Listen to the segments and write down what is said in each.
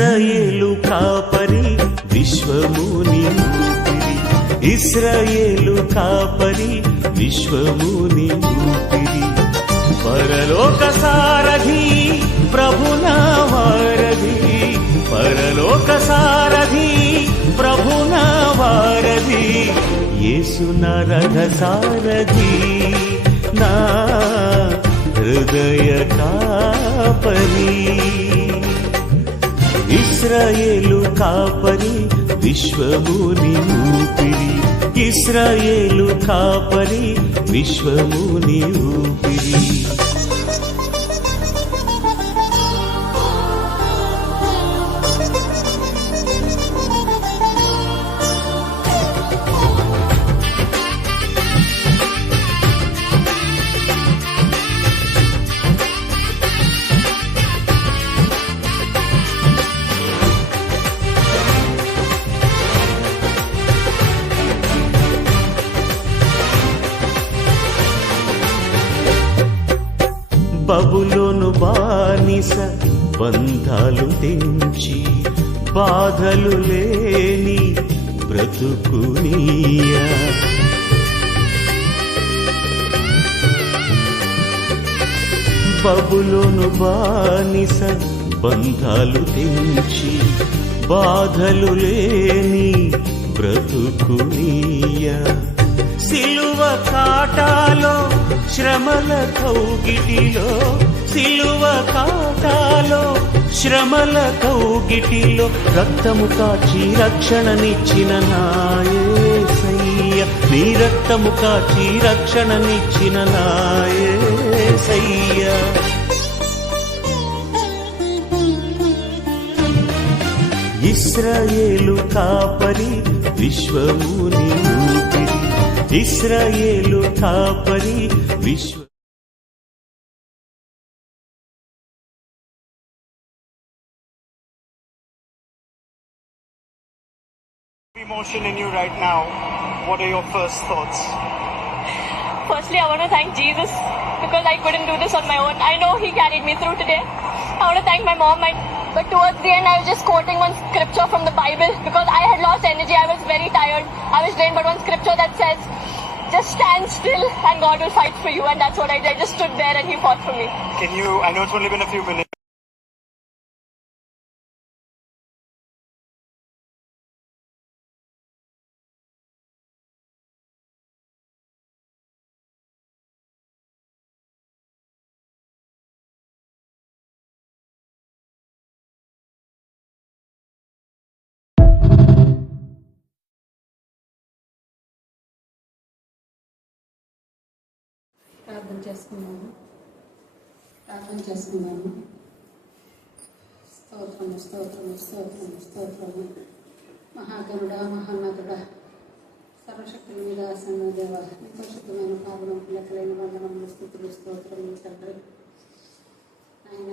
ఇశ్రాయేలు కాపరి విశ్వముని ఊపిరి, ఇశ్రాయేలు కాపరి విశ్వముని ఊపిరి, పరలోక సారథి ప్రభునా వారధి, పరలోక సారథి ప్రభునా వారధి, యేసు నా రథ సారథి నా హృదయ కాపరి. ఇశ్రాయేలు కాపరి విశ్వముని ఊపిరి, ఇశ్రాయేలు కాపరి విశ్వముని ఊపిరి. బబులోను బానిస బంధాలు తెంచి, బాధలు లేని బ్రతుకునియా, బబులోను బానిస బంధాలు తెంచి, బాధలు లేని బ్రతుకునియా, సిలువ కాటాలో శ్రమల కౌగిటిలో, సిలువ కాటాలో శ్రమల కౌగిటిలో, రక్తము కాచి రక్షణనిచ్చిన నా యేసయ్య, నీ రక్తము కాచి రక్షణనిచ్చిన నా యేసయ్య. ఇశ్రాయేలు కాపరి విశ్వముని ఊపిరి, ఇశ్రాయేలు కాపరి విశ్వ. Emotion in you right now. What are your first thoughts? Firstly, I want to thank Jesus because I couldn't do this on my own. I know He carried me through today. I want to thank my mom. But towards the end, I was just quoting one scripture from the Bible because I had lost energy. I was very tired. I was drained. But one scripture that says, just stand still and God will fight for you. And that's what I did. I just stood there and He fought for me. Can you, I know it's only been a few minutes. ప్రార్థన చేసుకున్నాము. స్తోత్రము స్తోత్రము స్తోత్రము స్తోత్రము. మహాగరుడ మహోన్నతుడ సర్వశక్తుల మీద సన్నదేవ, పరిశుద్ధమైన పాదం లెక్కలేని వందనములు స్తుతులు స్తోత్రములు తండ్రి. ఆయన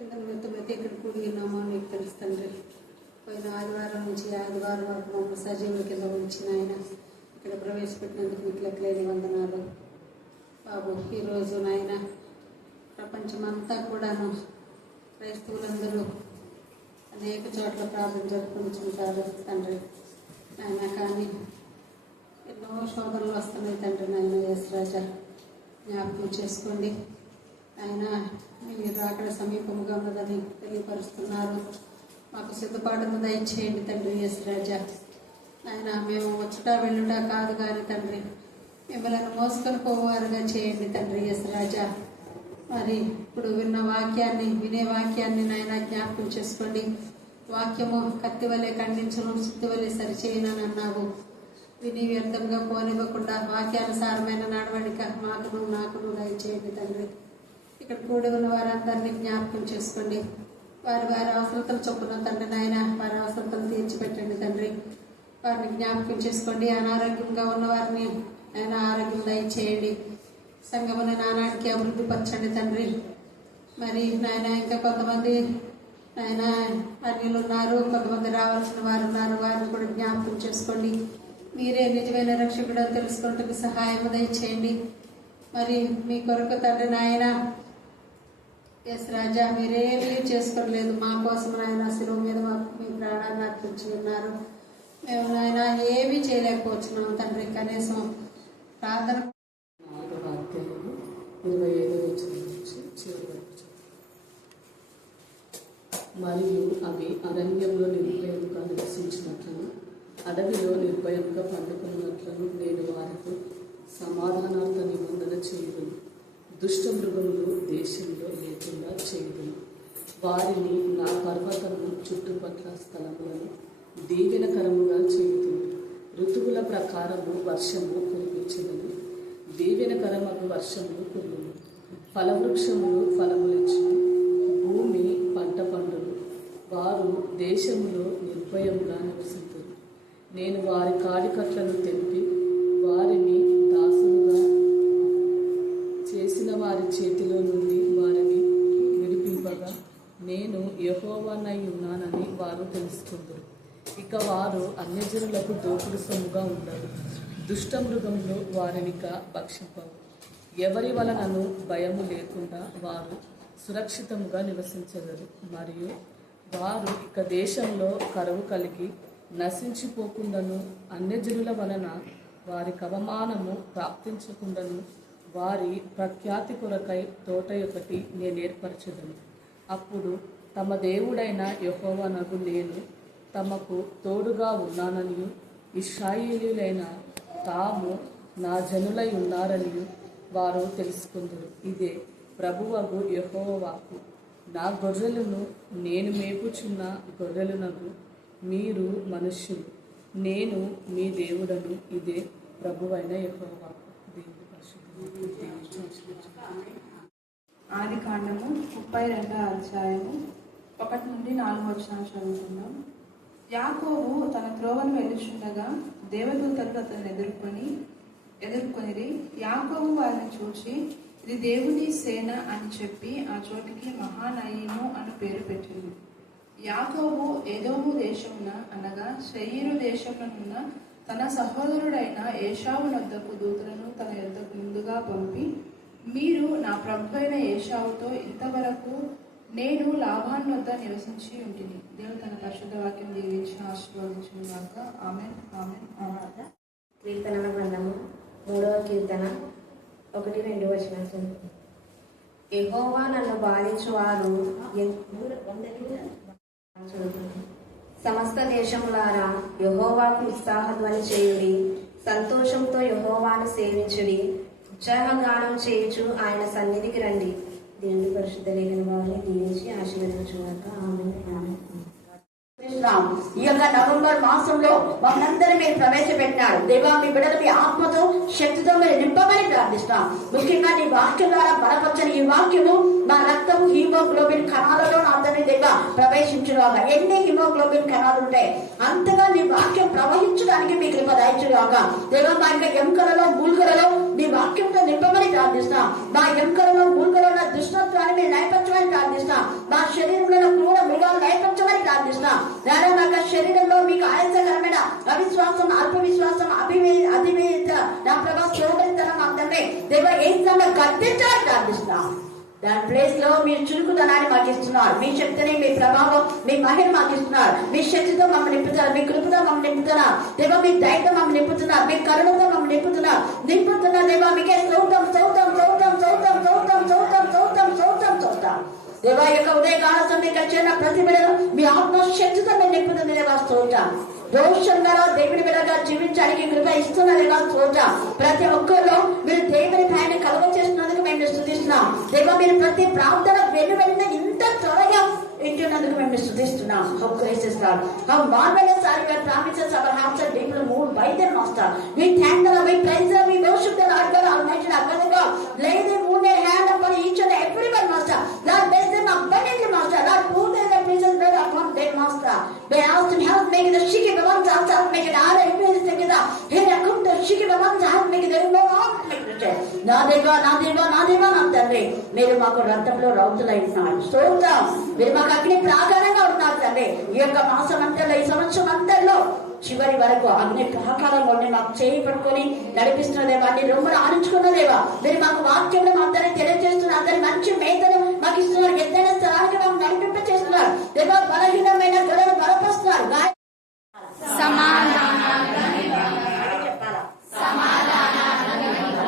ఎంత మెత్తమైతే ఇక్కడ కూడి ఉన్నామో నీకు తెలుసు తండ్రి. పోయిన ఆదివారం నుంచి ఆదివారం వరకు మమ్మల్ని సజీవుల కింద ఉంచిన ఆయన ఇక్కడ ప్రవేశపెట్టినందుకు మీకు లెక్కలేని వందనాలు బాబు. ఈరోజు నాయన ప్రపంచమంతా కూడాను క్రైస్తవులందరూ అనేక చోట్ల ప్రార్థన జరుపుకుంటుంటారు తండ్రి నాయన. కానీ ఎన్నో శోధనలు వస్తున్నాయి తండ్రి నాయన. యేసురాజా జ్ఞాపకం చేసుకోండి ఆయన. మీరు అక్కడ సమీపముగా ఉన్నదని తెలియపరుస్తున్నారు. మాకు సిద్ధపాటును దయచేయండి తండ్రి యేసురాజా. ఆయన మేము వచ్చుట వెళ్ళుట కాదు కానీ తండ్రి మిమ్మల్ని మోసుకొని పోవారుగా చేయండి తండ్రి యేసురాజా. మరి ఇప్పుడు వినే వాక్యాన్ని నాయన జ్ఞాపకం చేసుకోండి. వాక్యము కత్తి వలె ఖండించను, సుత్తి వలె సరిచేయనని అన్నావు. విని వ్యర్థంగా పోనివ్వకుండా వాక్యానుసారమైన నడవడిక నాకును దయచేయండి తండ్రి. ఇక్కడ కూడి ఉన్న వారందరినీ జ్ఞాపకం చేసుకోండి. వారి అవసరతలు చొప్పున తండ్రి నాయన వారి అవసరతలు తీర్చిపెట్టండి తండ్రి. వారిని జ్ఞాపకం చేసుకోండి. అనారోగ్యంగా ఉన్న వారిని ఆయన ఆరోగ్యం దయచేయండి. సంఘమును నానాడికి అభివృద్ధి పరచండి తండ్రి. మరి నాయన ఇంకా కొంతమంది నాయన అన్యులు ఉన్నారు, కొంతమంది రావాల్సిన వారు ఉన్నారు. వారిని కూడా జ్ఞాపకం చేసుకోండి. మీరే నిజమైన రక్షకుడు అని తెలుసుకుంటూ సహాయం దయచేయండి. మరి మీ కొరకు తండ్రి నాయన ఎస్ రాజా, మీరేమీ చేసుకోలేదు మా కోసం నాయన. శిలువ మీద మీ ప్రాణాన్ని అర్పించి ఉన్నారు. మేము నాయన ఏమీ చేయలేకపోతున్నాం తండ్రి. కనీసం ప్రార్థన 4వ అధ్యాయము 25వ వచనం నుంచి చివరి వరకు. మరియు అవి అరణ్యంలో నిర్భయంగా నివసించినట్లను, అడవిలో నిర్భయంగా పండుకున్నట్లను నేను వారితో సమాధానార్థ నిబంధన చేయుదును. దుష్ట మృగములు దేశంలో లేకుండా చేయుదును. వారిని నా పర్వతము చుట్టుపక్కల స్థలములను దీవెనకరముగా చేయుదును. ఋతువుల ప్రకారము వర్షము కురిపించదని, దీవెనకరమగు వర్షములు కురును. ఫలవృక్షములు ఫలములిచ్చును, భూమి పంట పండును. వారు దేశములో నిర్భయముగా నివసింతురు. నేను వారి కాడికట్లను తెంపి వారిని దాసులుగా చేసిన వారి చేతిలో నుండి వారిని విడిపింపగా నేను యెహోవానై ఉన్నానని వారు తెలుసుకుందరు. ఇక వారు అన్యజనులకు దోపుడు సొమ్ముగా ఉండరు. దుష్ట మృగములు వారినిక భక్షింపవు. ఎవరి వలనను భయము లేకుండా వారు సురక్షితముగా నివసించగలరు. మరియు వారు ఇక దేశంలో కరువు కలిగి నశించిపోకుండాను, అన్యజనుల వలన వారికి అవమానము ప్రాప్తించకుండాను వారి ప్రఖ్యాతి కొరకై తోట ఒకటి నేను ఏర్పరచెదను. అప్పుడు తమ దేవుడైన యెహోవానగు నేను తమకు తోడుగా ఉన్నాననియు, ఇశ్రాయేలీయులైన తాము నా జనులై ఉన్నారనియు వారు తెలుసుకుందరు. ఇదే ప్రభువగు యెహోవా వాక్కు. నా గొర్రెలను నేను మేపుచున్న గొర్రెలనగు మీరు మనుష్యులు, నేను మీ దేవుడను. ఇదే ప్రభువైన యెహోవా వాక్కు. దేవుని పరిశుద్ధ ఆది కాండము 32వ అధ్యాయము 1 నుండి 4 వచనాలు చదువుకుందాం. యాకోబు తన త్రోవను వెళ్ళుచుండగా దేవదూతలు అతన్ని ఎదుర్కొనిరి. యాకోబు వారిని చూచి, ఇది దేవుని సేన అని చెప్పి ఆ చోటికి మహానయీము అని పేరు పెట్టింది. యాకోబు ఏదోము దేశమున అనగా శయీరు దేశమునున్న తన సహోదరుడైన ఏశావు నొద్దకు దూతలను తన యొద్దకు ముందుగా పంపి, మీరు నా ప్రభు అయిన ఏశావుతో ఇంతవరకు నేను లాభాన్ వద్ద నివసించి ఉంటుంది. దేవుడు తన పరిశుద్ధ వాక్యం దీవించి ఆశీర్వదించిన గాక. ఆమేన్, ఆమేన్, ఆమేన్. కీర్తనల గ్రంథము 3వ కీర్తన 1-2 వచనాలు చదువుకుందాం. యెహోవా నన్ను బాధించువారు సమస్త దేశములారా యెహోవాకు ఉత్సాహధ్వని చేయుడి. సంతోషంతో యెహోవాను సేవించుడి. ఉత్సాహగానం చేయుచు ఆయన సన్నిధికి రండి. దేవుని పరిశుద్ధ లేఖన వారిని దీవించి ఆశీర్వదించుగాక. ఆమేన్, ఆమేన్. ఈ యొక్క నవంబర్ మాసంలో మనందరూ మీరు ప్రవేశపెట్టినారు. దేవా, మీ బిడ్డలు మీ ఆత్మతో శక్తితో మీరు నింపమని ప్రార్థిస్తాం. ముఖ్యంగా నీ వాక్యం ద్వారా బలపరచని ఈ వాక్యము మా రక్తము హీమోగ్లోబిన్ కణాలలో అందరినీ దేవా ప్రవేశించుగాక. ఎన్ని హీమోగ్లోబిన్ కణాలు ఉంటాయి అంతగా నీ వాక్యం ప్రవహించడానికి మీ కృప దయచుగాక. దేవా, మా యొక్క ఎముకలలో మూల్కలలో నీ వాక్యంతో నింపమని ప్రార్థిస్తాం. మా ఎముకలలో మూల్కలలో ఉన్న దుష్టత్వాన్ని మీరు నైపచ్చమని ప్రార్థిస్తాం. మా శరీరంలో క్రూర మృగాలు నైపచ్చమని ప్రార్థిస్తాం. నా శరీరంలో మీకు ఆయాసకరమైన అవిశ్వాసం, అల్ప విశ్వాసం, అధివేత నా ప్రభా సోదరితనం అందరినీ దేవ ఏంటన్నా గర్తించాలని ప్రార్థిస్తున్నాం. దాని ప్లేస్ లో మీరు చురుకుతనాన్ని మాకు ఇస్తున్నారు. మీ శక్తిని, మీ ప్రభావం, మీ మహిళ మాకు ఇస్తున్నారు. మీ శక్తితో మమ్మల్ని నింపుతున్నారు. మీ కృపతో మమ్మల్ని నింపుతున్నారు. దేవ మీ దయతో మమ్మల్ని నింపుతున్నారు. మీ కరుణతో మమ్మల్ని నింపుతున్నారు. దేవ మీకే స్తోత్రం, స్తోత్రం, స్తోత్రం, స్తోత్రం, స్తోత్రం, స్తోత్రం, స్తోత్రం, స్తోత్రం, స్తోత్రం. దేవా యొక్క ఉదయకాల సమయంలో చేరిన ప్రతి బిడ్డలు మీ ఆత్మశక్తితో మీరు నింపుతుంది. దేవా స్తోత్రం. దోషంగా దేవుని బిడ్డగా జీవించడానికి కృప ఇస్తున్న దేవా స్తోత్రం. ప్రతి ఒక్కరిలో మీరు దేవుని పైన కలుగ చేస్తున్నందుకు మేము స్తుతిస్తున్నాం. దేవా, మీరు ప్రతి ప్రార్థన వెంటనే ఇంత త్వరగా వింటున్నందుకు మేము స్తుతిస్తున్నాం. How gracious God, how marvelous are your promises. Our hearts are deeply moved by them, Master. We thank the Lord, we praise the Lord, we worship the Lord God Almighty. God, lay the wounded hand upon each and everyone, Master. Lord, bless them abundantly, Master. Lord, pour the precious blood upon them, Master. They ask him, help make the shiki the ones outside, make it out of it, take it out. Here I come the shiki the ones out, make it no on. నా దేవా, నా దేవా, నా దేవా, నా తండ్రి, మీరు మాకు రక్తంలో రౌతులై ఉన్నారు. స్తోత్రం. మీరు మాకు అగ్ని ప్రాకారంగా ఉన్నారు తండ్రి. ఈ యొక్క మాసం అంతలో, ఈ సంవత్సరం అంతలో చివరి వరకు అగ్ని ప్రాకారంలో మాకు చేయి పట్టుకొని నడిపిస్తున్న దేవా, నీ రొమ్మను ఆనించుకున్న దేవా, మీరు మాకు వాక్యం అందరినీ తెలియజేస్తున్నారు, అందరి మంచి మేతను మాకు ఇస్తున్నారు, ఎత్తైన స్థలానికి మాకు నడిపింప చేస్తున్నారు దేవా. బలహీనమైన గొడవలు బలపరుస్తున్నారు.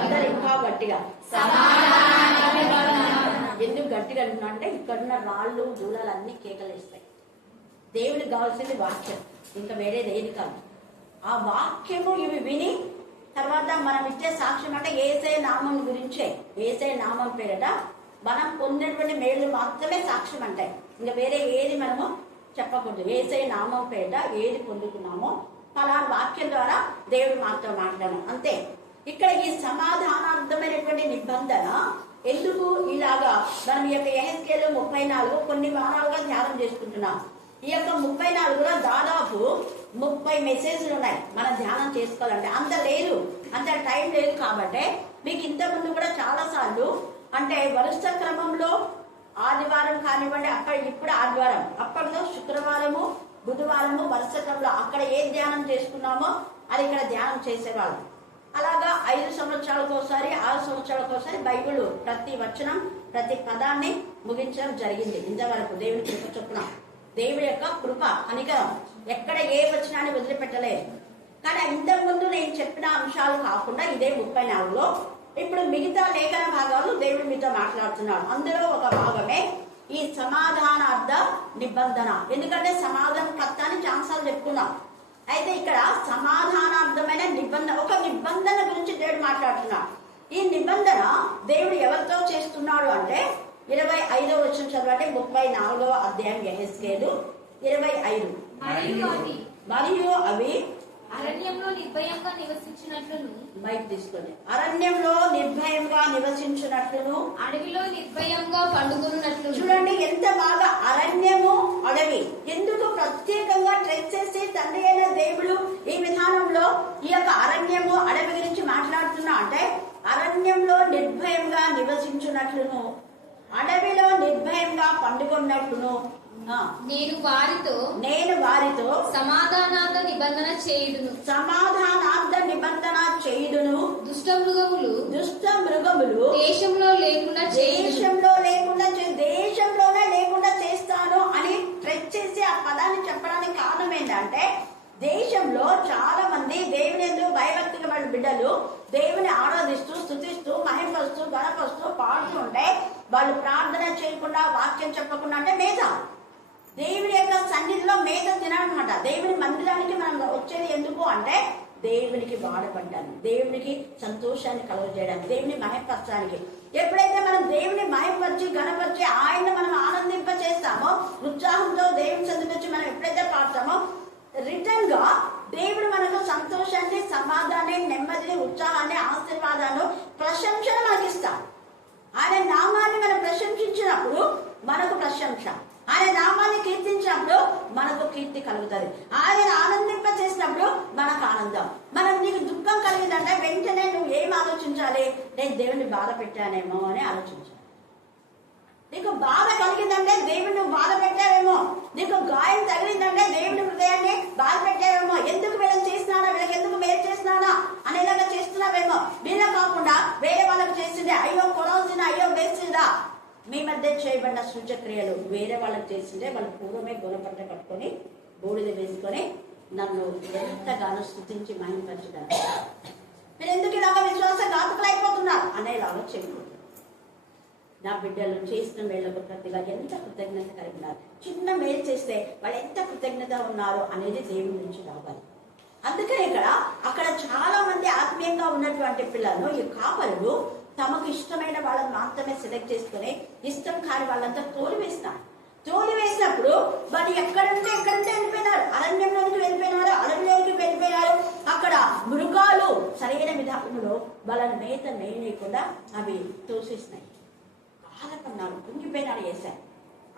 అందరు ఇంకా గట్టిగా ఎందుకు గట్టిగా అంటున్నా అంటే ఇక్కడున్న రాళ్ళు దూలాలు అన్ని కేకలేస్తాయి. దేవుడికి కావాల్సింది వాక్యం, ఇంకా వేరేది ఏది కాదు. ఆ వాక్యము ఇవి విని తర్వాత మనం ఇచ్చే సాక్ష్యం అంటే యేసయ్య నామం గురించే, యేసయ్య నామం పేరట మనం పొందినటువంటి మేలు మాత్రమే సాక్ష్యం అంటాయి. ఇంకా వేరే ఏది మనము చెప్పకూడదు. యేసయ్య నామం పేరట ఏది పొందుకున్నామో ఫలానా వాక్యం ద్వారా దేవుడు మాతో మాట్లాడడం అంతే. ఇక్కడ ఈ సమాధానార్థమైనటువంటి నిబంధన ఎందుకు ఇలాగా మనం ఈ యొక్క యెహెజ్కేలు 34 కొన్ని వారాలుగా ధ్యానం చేసుకుంటున్నాం. ఈ యొక్క 34లో దాదాపు 30 మెసేజ్లు ఉన్నాయి మనం ధ్యానం చేసుకోవాలంటే. అంత లేదు, అంత టైం లేదు. కాబట్టి మీకు ఇంతకుముందు కూడా చాలా సార్లు అంటే వరుస క్రమంలో ఆదివారం కానివ్వండి, ఇప్పుడు ఆదివారం, అప్పట్లో శుక్రవారము బుధవారము వరుస క్రమంలో అక్కడ ఏ ధ్యానం చేసుకున్నామో అది ఇక్కడ ధ్యానం చేసేవాళ్ళం. అలాగా 5 సంవత్సరాలకు ఒకసారి 6 సంవత్సరాలకు ఒకసారి బైబిల్ ప్రతి వచనం ప్రతి పదాన్ని ముగించడం జరిగింది. ఇంతవరకు దేవుని కృప చొప్పున, దేవుడి యొక్క కృప కనికరం, ఎక్కడ ఏ వచనాన్ని వదిలిపెట్టలేదు. కానీ ఇంతకు ముందు నేను చెప్పిన అంశాలు కాకుండా ఇదే 34లో ఇప్పుడు మిగతా లేఖన భాగాలు దేవుడు మీతో మాట్లాడుతున్నాడు. అందులో ఒక భాగమే ఈ సమాధానార్థ నిబంధన. ఎందుకంటే సమాధాన కర్త అని చాలాసార్లు చెప్పుకున్నాం. అయితే ఇక్కడ సమాధానార్థమైన నిబంధన, ఒక నిబంధన గురించి దేవుడు మాట్లాడుతున్నాడు. ఈ నిబంధన దేవుడు ఎవరితో చేస్తున్నాడు అంటే 25వ వచనం చదవండి. 34వ అధ్యాయం యెహెజ్కేలు 25. మరియు అవి అరణ్యంలో నిర్భయంగా నివసించినట్లును, మైక్ తీసుకోండి. అరణ్యంలో నిర్భయంగా నివసించినట్లును, అడవిలో నిర్భయంగా పండుకొనున్నట్లు. చూడండి ఎంత బాగా అరణ్యము అడవి ఎందుకు ప్రత్యేకంగా ట్రెక్ చేసి తండ్రి అయిన దేవుడు ఈ విధానంలో ఈ యొక్క అరణ్యము అడవి గురించి మాట్లాడుతున్నా అంటే అరణ్యంలో నిర్భయంగా నివసించున్నట్లును, అడవిలో నిర్భయంగా పండుకున్నట్లును నేను వారితో సమాధానార్థ నిబంధన చేయుదును. దుష్ట మృగములు దేశంలోనే లేకుండా చేస్తాను అని ట్రెక్ చేసి ఆ పదాన్ని చెప్పడానికి కారణం ఏంటంటే దేశంలో చాలా మంది దేవుని యందు భయభక్తిగా పడిన బిడ్డలు దేవుని ఆరాధిస్తూ స్తుతిస్తూ మహిమపరుస్తూ గణపరుస్తూ పాడుతూ ఉంటే వాళ్ళు ప్రార్థన చేయకుండా వాక్యం చెప్పకుండా అంటే మేధ, దేవుని యొక్క సన్నిధిలో మేత తినాలన్నమాట. దేవుని మందిరానికి మనం వచ్చేది ఎందుకు అంటే దేవునికి వాడబడ్డాను, దేవునికి సంతోషాన్ని కలుగజేయడానికి, దేవుని మహిమపరచడానికి. ఎప్పుడైతే మనం దేవుని మహిమపరిచి గణపరిచి ఆయన మనం ఆనందింప చేస్తామో, ఉత్సాహంతో దేవుని సన్నిధి నుంచి మనం ఎప్పుడైతే పాడతామో రిటర్న్ గా దేవుడు మనకు సంతోషాన్ని, సమాధానాన్ని, నెమ్మదిని, ఉత్సాహాన్ని, ఆశీర్వాదాలు, ప్రశంసను మనకి ఇస్తాడు. ఆయన నామాన్ని మనం ప్రశంసించినప్పుడు మనకు ప్రశంస, ఆయన నామాన్ని కీర్తించినప్పుడు మనకు కీర్తి కలుగుతుంది, ఆయన ఆనందింప చేసినప్పుడు మనకు ఆనందం. నీకు దుఃఖం కలిగిందంటే వెంటనే నువ్వు ఏం ఆలోచించాలి? నేను దేవుని బాధ పెట్టానేమో అని ఆలోచించాలి. నీకు బాధ కలిగిందంటే దేవుడు నువ్వు బాధ పెట్టావేమో, నీకు గాయం తగిలిందంటే దేవుడి హృదయాన్ని బాధ పెట్టావేమో, ఎందుకు వీళ్ళని చేసినానా, వీళ్ళకి ఎందుకు మేలు చేసినానా అనేలాగా చేస్తున్నావేమో. వీళ్ళ కాకుండా వేరే వాళ్ళకి చేసిందే, అయ్యో కొనవలసిన, అయ్యో వేసిందా. మీ మధ్య చేయబడిన సూచక్రియలు వేరే వాళ్ళకి చేసిందే వాళ్ళు పూర్వమే గుణపట్ట కట్టుకొని బూడిద వేసుకొని నన్ను ఎంతగానో స్తుతించి మహిమపరచడానికి మీరు ఎందుకు ఇలాగా విశ్వాసఘాతకులు అయిపోతున్నారు అనేలాగా చేయకూడదు. నా బిడ్డలు చేసిన మేళ్లకు ప్రతిగా ఎంత కృతజ్ఞత కలిగి ఉన్నారు, చిన్న మేలు చేస్తే వాళ్ళు ఎంత కృతజ్ఞత ఉన్నారు అనేది దేవుడి నుంచి రావాలి. అందుకని అక్కడ చాలా మంది ఆత్మీయంగా ఉన్నటువంటి పిల్లలను ఈ కాపరులు తమకు ఇష్టమైన వాళ్ళని మాత్రమే సెలెక్ట్ చేసుకుని ఇష్టం కాని వాళ్ళంతా తోలివేస్తారు. తోలివేసినప్పుడు వాళ్ళు ఎక్కడంటే వెళ్ళిపోయినారు, అరణ్యంలోకి వెళ్ళిపోయినారు, అడవిలోకి వెళ్ళిపోయినారు. అక్కడ మృగాలు సరైన విధానంలో వాళ్ళని మేత మేయకుండా అవి తోసేసినాయి. బాధపడినారు, కుంగిపోయినారు వేశారు.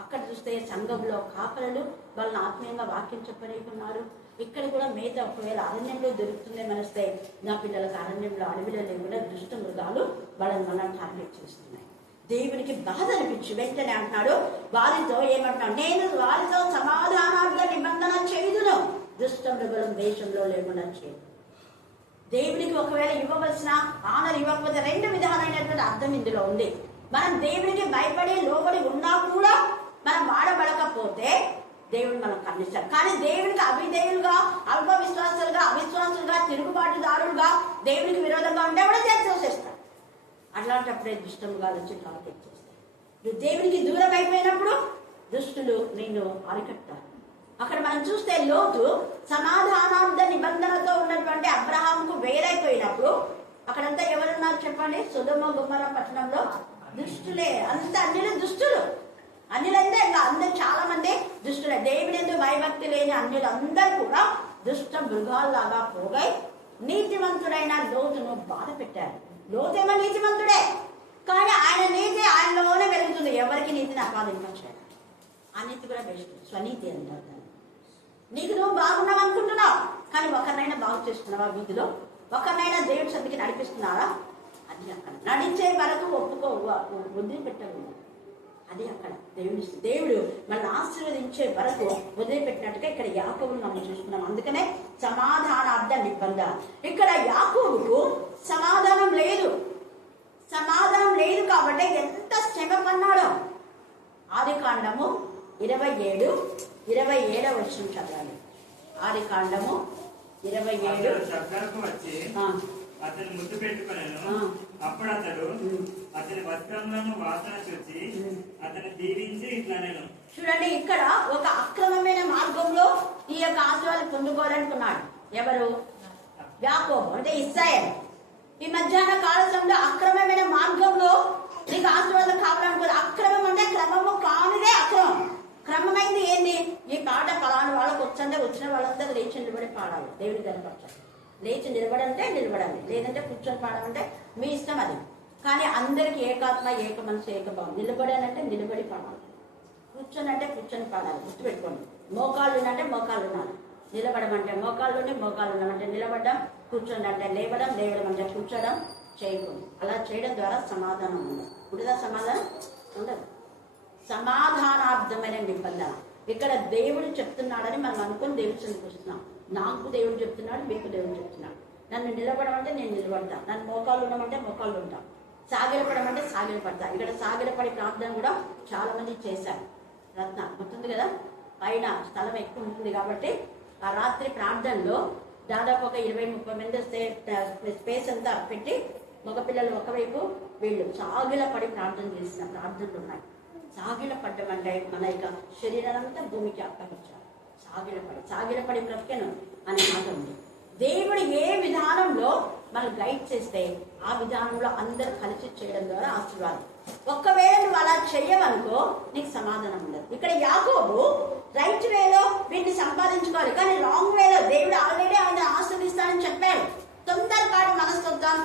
అక్కడ చూస్తే సంఘంలో కాపరులు వాళ్ళని ఆత్మీయంగా వాక్యం చెప్పలేకున్నారు. ఇక్కడ కూడా మేత ఒకవేళ అరణ్యంలో దొరుకుతుందేమని వస్తే నా పిల్లలకు అరణ్యంలో అడవిలో లేకుండా దుష్ట మృగాలు వాళ్ళని టార్గెట్ చేస్తున్నాయి. దేవునికి బాధ అనిపించి వెంటనే అంటున్నాడు వారితో ఏమంటున్నాడు, నేను వారితో సమాధానార్థ నిబంధన చేయుదును. దుష్ట మృగలం దేశంలో లేకుండా చేయండి. దేవునికి ఒకవేళ ఇవ్వవలసిన ఆనర్ ఇవ్వకపోతే 2 విధాలైనటువంటి అర్థం ఇందులో ఉంది. మనం దేవునికి భయపడి లోబడి ఉన్నా కూడా మనం వాడబడకపోతే దేవుడు మనం ఖండిస్తాడు. కానీ దేవునికి అవిధేయులుగా, అల్ప విశ్వాసులుగా, అవిశ్వాసులుగా, తిరుగుబాటుదారులుగా, దేవునికి విరోధంగా ఉంటే కూడా చేస్తాడు. అట్లాంటప్పుడే దుష్టముగా వచ్చి టార్గెట్ చేస్తాడు. నువ్వు దేవునికి దూరం అయిపోయినప్పుడు దుష్టులు నిన్ను అరికట్టారు. అక్కడ మనం చూస్తే లోతు సమాధానార్థ నిబంధనతో ఉన్నటువంటి అబ్రహాంకు వేరైపోయినప్పుడు అక్కడంతా ఎవరున్నారు చెప్పండి? సొదొమ గొమొర్రా పట్టణంలో దుష్టులే, అంత అన్యులు దుష్టులు. అన్యులంతా ఇంకా అందరూ చాలా మంది దుష్టులే. దేవుని ఎందుకు భయభక్తి లేని అన్యులందరూ కూడా దుష్ట మృగాల్లాగా పోగై నీతివంతుడైన లోతును బాధ పెట్టారు. లోతేమో నీతివంతుడే, కానీ ఆయన నీతి ఆయనలోనే వెలుగుతుంది. ఎవరికి నీతిని ఆపాదించలేదు. ఆ నీతి కూడా బెస్ట్, స్వనీతి అంటారు. నీకు నువ్వు బాగున్నావు అనుకుంటున్నావు, కానీ ఒకరినైనా బాగు చేస్తున్నావా? వీధిలో ఒకరినైనా దేవుడి సన్నిధికి నడిపిస్తున్నారా? అది అక్కడ నడిచే వరకు ఒప్పుకో, వదిలిపెట్టవు. అది అక్కడ దేవుడు మనల్ని ఆశీర్వదించే వరకు వదిలిపెట్టినట్టుగా ఇక్కడ యాకోబును మనం చూసుకున్నాం. అందుకనే సమాధానార్థ నిబంధన. ఇక్కడ యాకోబుకు సమాధానం లేదు కాబట్టి ఎంత శ్రమ పన్నాడో. ఆదికాండము 27 వచనం చదవాలి. ఆదికాండము 27. వచ్చి అతను ముద్దు పెట్టుకున్నాను. అప్పుడు అతని వస్త్రములను వాసన చూసి అతను దీవించి ఇట్లా నేను. చూడండి, ఇక్కడ ఒక అక్రమమైన మార్గంలో ఈ యొక్క ఆశీర్వాదాలు పొందుకోవాలనుకున్నాడు. ఎవరు? యాకోబు, అంటే ఇశ్రాయేలు. ఈ మధ్యాహ్న కాలంలో అక్రమమైన మార్గంలో నీకు ఆశీర్వాదం కావాలనుకోదు. అక్రమం అంటే క్రమము కానిదే అక్రమం. క్రమమైంది ఏంది? ఈ పాట పలాని వాళ్ళకు వచ్చిన వాళ్ళందరూ లేచి నిలబడి పాడాలి, దేవుని కనపరచాలి. లేచి నిలబడంటే నిలబడాలి, లేదంటే కూర్చొని పాడమంటే మీ ఇష్టం అది. కానీ అందరికి ఏకాత్మ, ఏక మనసు, ఏకభావం. నిలబడాలంటే నిలబడి పాడాలి, కూర్చొని అంటే కూర్చొని పాడాలి. గుర్తుపెట్టుకోండి. మోకాళ్ళు అంటే మోకాళ్ళు ఉండాలి. నిలబడమంటే మోకాళ్ళుని, మోకాళ్ళు ఉన్నామంటే నిలబడడం, కూర్చొని అంటే లేవడం, లేవడం అంటే కూర్చోడం చేయకూడదు. అలా చేయడం ద్వారా సమాధానం ఉండదు. ఉంటుందా సమాధానం? ఉండదు. సమాధానార్థమైన నిబంధన. ఇక్కడ దేవుడు చెప్తున్నాడని మనం అనుకుని దేవుడి సన్నిధికి వస్తున్నాం. నాకు దేవుడు చెప్తున్నాడు, మీకు దేవుడు చెప్తున్నాడు. నన్ను నిలబడమంటే నేను నిలబడతా, నన్ను మోకాళ్ళు ఉండమంటే మోకాళ్ళు ఉంటా, సాగిలపడమంటే సాగిలపడతా. ఇక్కడ సాగిలపడి ప్రార్థన కూడా చాలా మంది చేశారు. రత్న గుర్తుంది కదా, పైన స్థలం ఎక్కువ ఉంటుంది కాబట్టి ఆ రాత్రి ప్రార్థనలో దాదాపు ఒక 20-30 మంది స్పేస్ అంతా పెట్టి మగపిల్లలు ఒకవైపు, వీళ్ళు సాగిలపడి ప్రార్థన చేసిన ప్రార్థనలు ఉన్నాయి. సాగిల పడ్డం అంటే మన యొక్క శరీరాలంతా భూమికి అప్పగించాలి. సాగిలపడి బ్రతికెను అనే మాట ఉంది. దేవుడు ఏ విధానంలో మనం గైడ్ చేస్తే ఆ విధానంలో అందరూ కలిసి చేయడం ద్వారా ఆశీర్వాదం. ఒక్కవేళ నువ్వు అలా చెయ్యవనుకో నీకు సమాధానం ఉండదు. ఇక్కడ యాకోబు రైట్ వేలో వీటిని సంపాదించుకోవాలి, కానీ రాంగ్ వేలో దేవుడు ఆల్రెడీ ఆయన ఆశీర్వదిస్తానని చెప్పాడు. తొందరపాటు మనస్తత్వం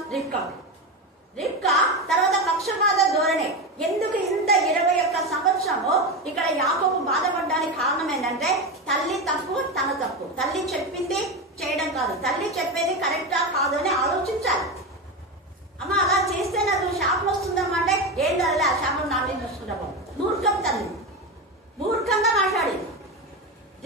రిబ్కా తర్వాత పక్షపాత ధోరణి. ఎందుకు ఇంత 21 సంవత్సరము ఇక్కడ యాకోబు బాధపడడానికి కారణం ఏంటంటే తల్లి తప్పు, తన తప్పు. తల్లి చెప్పింది చేయడం కాదు, తల్లి చెప్పేది కరెక్టా కాదు అని ఆలోచించాలి. అమ్మ అలా చేస్తే నాకు శాపం వస్తుందమ్మా అంటే ఏం కాదు, ఆ శాపం నాన్న చూసుకుంటాము. మూర్ఖం తల్లి, మూర్ఖంగా మాట్లాడింది.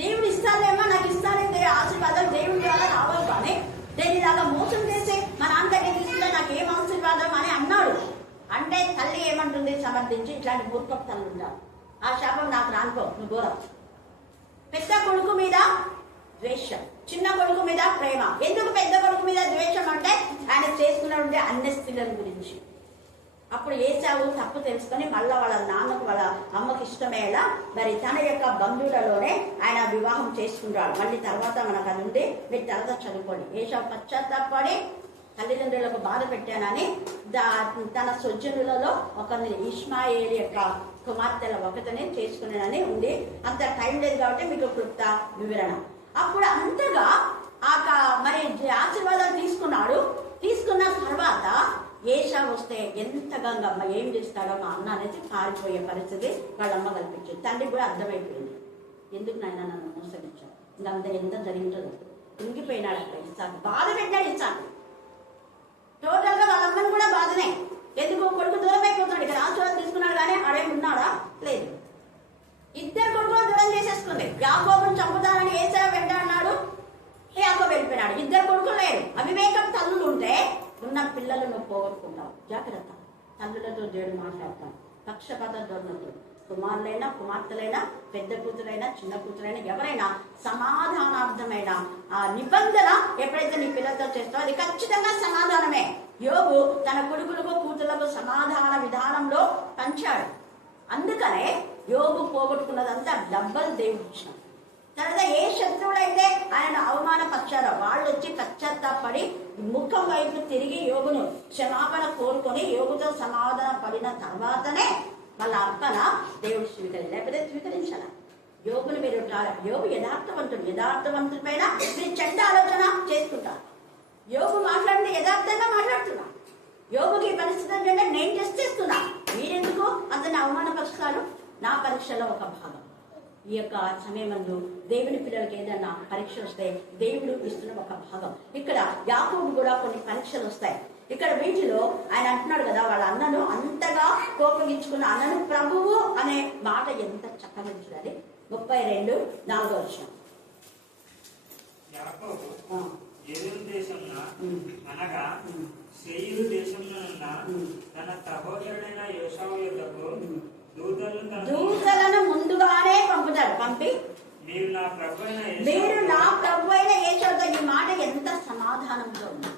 దేవుడు ఇస్తానేమో, నాకు ఇస్తానే ఆశీర్వాదం దేవుడి ద్వారా రావాలి, కానీ నేను ఇలాగా మోసం చేసి మా నాన్న దగ్గర తీసుకుంటే నాకు ఏం ఆశీర్వాదం అని అన్నాడు. అంటే తల్లి ఏమంటుంది సమర్థించి, ఇట్లాంటి మూర్ఖపు తల్లి ఉండాలి, ఆ శాపం నాకు రానుకో, నువ్వు దూరం. పెద్ద కొడుకు మీద ద్వేషం, చిన్న కొడుకు మీద ప్రేమ. ఎందుకు పెద్ద కొడుకు మీద ద్వేషం అంటే ఆయన చేసుకున్నటువంటి అన్ని స్త్రీల గురించి. అప్పుడు ఏసావు తప్పు తెలుసుకొని మళ్ళా వాళ్ళ నాన్నకు వాళ్ళ అమ్మకి ఇష్టమేలా మరి తన యొక్క బంధువులలోనే ఆయన వివాహం చేసుకుంటాడు. మళ్ళీ తర్వాత మనకు అది ఉంది, మీరు తర్వాత చదువుకోండి. ఏసావు పశ్చాత్తాపడి తల్లిదండ్రులకు బాధ పెట్టానని తన సొజ్జనులలో ఒకరిని, ఇష్మాయేలు యొక్క కుమార్తెల ఒకటిని చేసుకున్నానని ఉంది. అంత టైం లేదు కాబట్టి మీకు క్లుప్త వివరణ. అప్పుడు అంతగా మరి ఆశీర్వాదాలు తీసుకున్నాడు. తీసుకున్న తర్వాత ఏషావు వస్తే ఎంతగా ఏం చేస్తాడో మా అన్న అనేది పారిపోయే పరిస్థితి వాళ్ళమ్మ కల్పించింది. తండ్రికి కూడా అర్థమైపోయింది, ఎందుకు నాయన నన్ను మోసగించాడు, ఇంకా ఎంత జరిగిందో ఇంగిపోయినాడు. అక్కడ ఇస్తాను బాధ పెట్టాడు. ఇస్తాను టోటల్ గా వాళ్ళమ్మని కూడా బాధనే. ఎందుకు కొడుకు దూరం అయిపోతున్నాడు. ఇక్కడ ఆశీర్వాదం తీసుకున్నాడు కానీ ఆడేమి ఉన్నాడా? లేదు. ఇద్దరు కొడుకులు దూరం చేసేసుకుంది. యాకోబుని చంపుతానని ఏసావు వెంట అన్నాడు, యాకోబు వెళ్ళిపోయినాడు. 2 కొడుకులు లేరు. అవివేకం తల్లులు ఉంటే ఉన్న పిల్లలను పోగొట్టుకుంటావు. జాగ్రత్త. తల్లులతో దేవుడు మాట్లాడతాం. పక్షపాత ధోరణితో కుమారులైనా కుమార్తెలైనా పెద్ద కూతురైనా చిన్న కూతురైనా ఎవరైనా సమాధానార్థమైన ఆ నిబంధన ఎప్పుడైతే నీ పిల్లలతో చేస్తావో అది ఖచ్చితంగా సమాధానమే. యోబు తన కొడుకులకు కూతుళ్లకు సమాధాన విధానంలో పంచాడు. అందుకనే యోబు పోగొట్టుకున్నదంతా డబ్బల్ దేవుడు ఇచ్చిన తర్వాత ఏ శత్రువులైతే ఆయన అవమానపరిచారో వాళ్ళు వచ్చి పశ్చాత్తాపడి ముఖం వైపు తిరిగి యోగును క్షమాపణ కోరుకొని యోగుతో సమాధాన పడిన తర్వాతనే వాళ్ళ అర్పణ దేవుడు స్వీకరించాలి, లేకపోతే స్వీకరించాల. యోగును మీరు యోగు యథార్థవంతుడి పైన మీరు చెడ్డ ఆలోచన చేసుకుంటారు. యోగు మాట్లాడితే యథార్థంగా మాట్లాడుతున్నా. యోగుకి పరిస్థితి ఏంటంటే నేను టెస్ట్ చేస్తున్నా, మీరెందుకు అతన్ని అవమానపరుస్తారు? నా పరీక్షలో ఒక భాగం. ఈ యొక్క సమయమందు దేవుని పిల్లలకి ఏదైనా పరీక్ష వస్తే దేవుడు ఇస్తున్న ఒక భాగం. ఇక్కడ యాకోబు కూడా కొన్ని పరీక్షలు వస్తాయి. ఇక్కడ వీటిలో ఆయన అంటున్నాడు కదా, వాళ్ళ అన్నను అంతగా కోపగించుకున్న అన్నను ప్రభువు అనే మాట ఎంత చక్కగా చూడాలి. 32:4 ఏదోము దేశంలో అనగా శేయీరు దేశంలోనున్న తన సహోదరుడైన యోషావు యొద్దకు దూతలను ముందుగానే పంపుతాడు. పంపి మీరు నా ప్రభు అయిన యేషోతో ఈ మాట ఎంత సమాధానంతో ఉంది.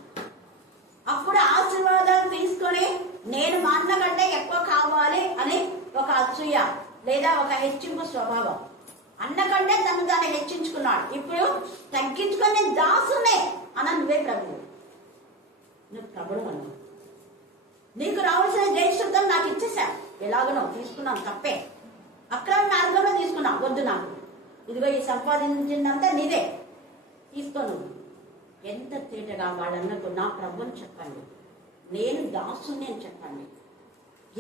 అప్పుడు ఆశీర్వాదాలు తీసుకొని నేను మా అన్న కంటే ఎక్కువ కావాలి అని ఒక అసూయ లేదా ఒక హెచ్చింపు స్వభావం. అన్న కంటే తను తాను హెచ్చించుకున్నాడు. ఇప్పుడు తగ్గించుకొని నేను దాసునే అన్న. నువ్వే ప్రభువు, నువ్వు ప్రభుడు అన్నావు. నీకు రావాల్సిన జ్యేష్ఠత్వం నాకు ఇచ్చేసావు. ఎలాగనో తీసుకున్నాను, తప్పే. అక్రమ మార్గంలో తీసుకున్నా, వద్దు నాకు. ఇదిగో ఈ సంపాదించిందంతా నీదే, తీసుకోను. ఎంత తేటగా వాళ్ళన్నకు నా ప్రభుని చెప్పండి, నేను దాసుని అని చెప్పండి.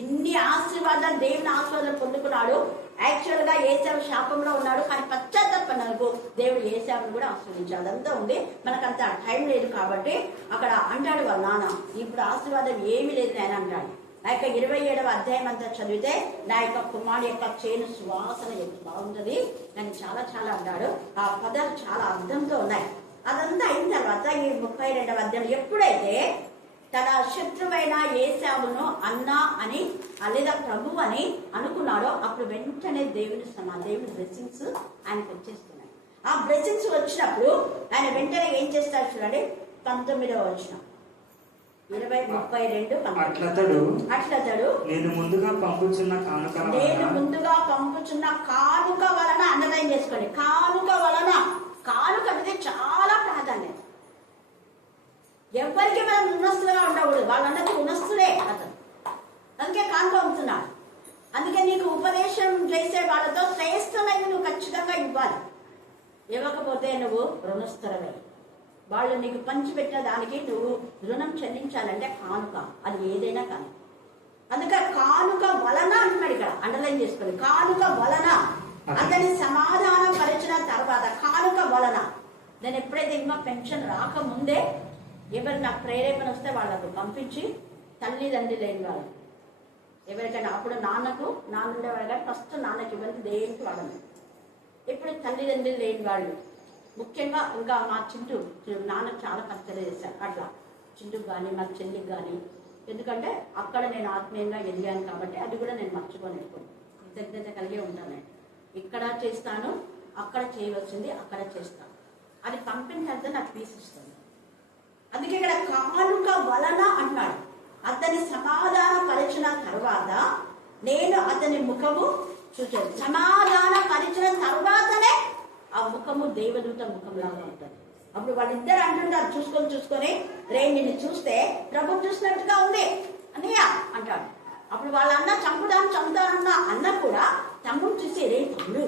ఇన్ని ఆశీర్వాదాలు దేవుని ఆశీర్వాదాలు పొందుకున్నాడు. యాక్చువల్ గా ఏసావు శాపంలో ఉన్నాడు, కానీ పశ్చాత్తాపనకు దేవుడు ఏసావుని కూడా ఆశీర్వదించాడు. అదంతా ఉంది, మనకంత టైం లేదు కాబట్టి అక్కడ అంటాడు వాళ్ళ నాన్న, ఇప్పుడు ఆశీర్వాదం ఏమీ లేదు ఆయన అంటాడు. నా యొక్క 27వ అధ్యాయం అంతా చదివితే నా యొక్క కుమారుడు యొక్క చేను సువాసన ఎంత బాగుంటుంది అని చాలా చాలా అంటాడు. ఆ పదాలు చాలా అర్థంతో ఉన్నాయి. అదంతా అయిన తర్వాత ఈ 32వ అధ్యాయం ఎప్పుడైతే తన శత్రువైన ఏసావును అన్న అని లేదా ప్రభు అని అనుకున్నాడో అప్పుడు వెంటనే దేవుని బ్లెస్సింగ్స్ ఆయనకు వచ్చేస్తున్నాయి. ఆ బ్లెస్సింగ్స్ వచ్చినప్పుడు ఆయన వెంటనే ఏం చేస్తాడు చూడండి. 19వ వచనం 20:32 అట్లతడు నేను ముందుగా పంపుచున్న కానుక వలన అండర్లైన్ చేసుకోండి. కానుక వలన, కానుక అనేది చాలా ప్రాధాన్యత. ఎవరికి మనం ఉన్నస్తులుగా ఉండకూడదు, వాళ్ళందరికీ ఉన్నస్తులే అతను. అందుకే కానుక అమ్ముతున్నాడు. అందుకే నీకు ఉపదేశం చేసే వాళ్ళతో శ్రేష్టమైన నువ్వు ఖచ్చితంగా ఇవ్వాలి. ఇవ్వకపోతే నువ్వు రుణస్థులవే. వాళ్ళు నీకు పంచిపెట్టిన దానికి నువ్వు రుణం చెల్లించాలంటే కానుక, అది ఏదైనా కానీ. అందుకే కానుక వలన అంటున్నాడు ఇక్కడ, అండర్లైన్ చేసుకోండి. కానుక వలన అతని సమాధానం పరిచిన తర్వాత కానుక వలన. నేను ఎప్పుడైతే ఇంకా పెన్షన్ రాకముందే ఎవరు నాకు ప్రేరేపణ వస్తే వాళ్ళకు పంపించి, తల్లిదండ్రి లేని వాళ్ళు ఎవరికైనా, అప్పుడు నాన్న ఉండేవాళ్ళు కానీ ఫస్ట్ నాన్నకి ఇవ్వండి, దేనికి వాడను. ఇప్పుడు తల్లిదండ్రులు లేని వాళ్ళు ముఖ్యంగా, ఇంకా మా చింటూ నాన్న చాలా కష్టలు చేశారు. అట్లా చింటూకి కానీ మా చెల్లికి కానీ, ఎందుకంటే అక్కడ నేను ఆత్మీయంగా ఎదిగాను కాబట్టి అది కూడా నేను మర్చిపోను. కృతజ్ఞత కలిగే ఉంటాను. ఇక్కడ చేస్తాను, అక్కడ చేయవలసింది అక్కడ చేస్తాను. అది పంపిన తర్వాత నాకు తీసిస్తుంది. అందుకే ఇక్కడ కానుక వలన అంటాడు. అతని సమాధాన పరిచిన తర్వాత నేను అతని ముఖము చూచాను. సమాధాన పరిచిన తర్వాతనే ఆ ముఖము దేవదూత ముఖంలాగా ఉంటుంది. అప్పుడు వాళ్ళిద్దరు అంటుంటారు చూసుకొని, రే నిన్ను చూస్తే ప్రభు చూసినట్టుగా ఉంది అన్నయ్య అంటాడు. అప్పుడు వాళ్ళ అన్న చంపుతానన్న అన్న కూడా తమ్ముడు చూసి, రే తమ్ముడు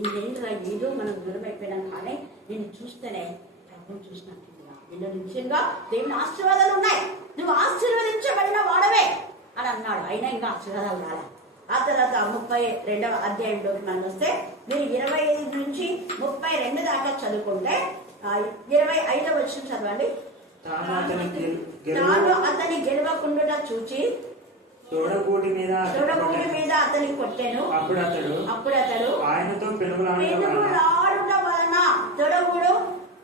ఇన్నేంటిరా ఏదో మనం దూరం అయిపోయినాం, కానీ నిన్ను చూస్తేనే ప్రభు చూసినట్టుందిగా. నిన్ను నిశ్చయంగా దేవుని ఆశీర్వాదాలు ఉన్నాయి, నువ్వు ఆశీర్వదించబడిన వాడవే అని అన్నాడు. అయినా ఇంకా ఆశీర్వాదాలు రాలే. ఆ తర్వాత 32వ అధ్యాయంలోకి మనం వస్తే మీరు 25 నుంచి 32 దాకా చదువుకుంటే 25వ వచనం చదవండి. తాను అతని గెలవకుండా చూచి తొడగూడి మీద అతని కొట్టాను. అప్పుడు అతడు ఆయనతో పెనుగులాడుట వలన, తొడగూడు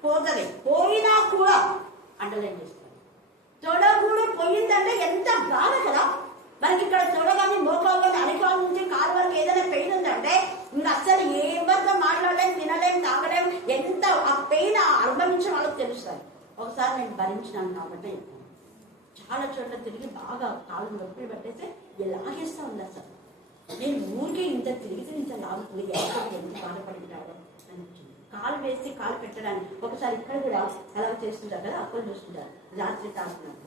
పోతుంది, పోయినా కూడా అండర్లైన్ చేస్తారు. తొడగూడు పోయిందంటే ఎంత బాధ కదా. మనకి ఇక్కడ తొడగాని మోకాలు కానీ అరికాల నుంచి కాలు వరకు ఏదైనా పెయిన్ ఉందంటే ఇంకా అసలు ఎవరితో మాట్లాడలేం, తినలేం, తాగలేం. ఎంత ఆ పెయిన్ అనుభవించిన వాళ్ళకి తెలుస్తుంది. ఒకసారి నేను భరించినాను కాబట్టి చాలా చోట్ల తిరిగి బాగా కాలు నొప్పి పట్టేసి లాగేస్తా ఉంది. అసలు నేను ఊరికే ఇంత తిరిగితే ఇంత లాగుతుంది, ఎంత బాధపడింటాడో అనిపించింది. కాలు వేసి కాలు పెట్టడానికి ఒకసారి ఇక్కడ కూడా అలా చేస్తుంటారు కదా, అక్కడ చూస్తుంటారు రాత్రి తాగుతున్నారు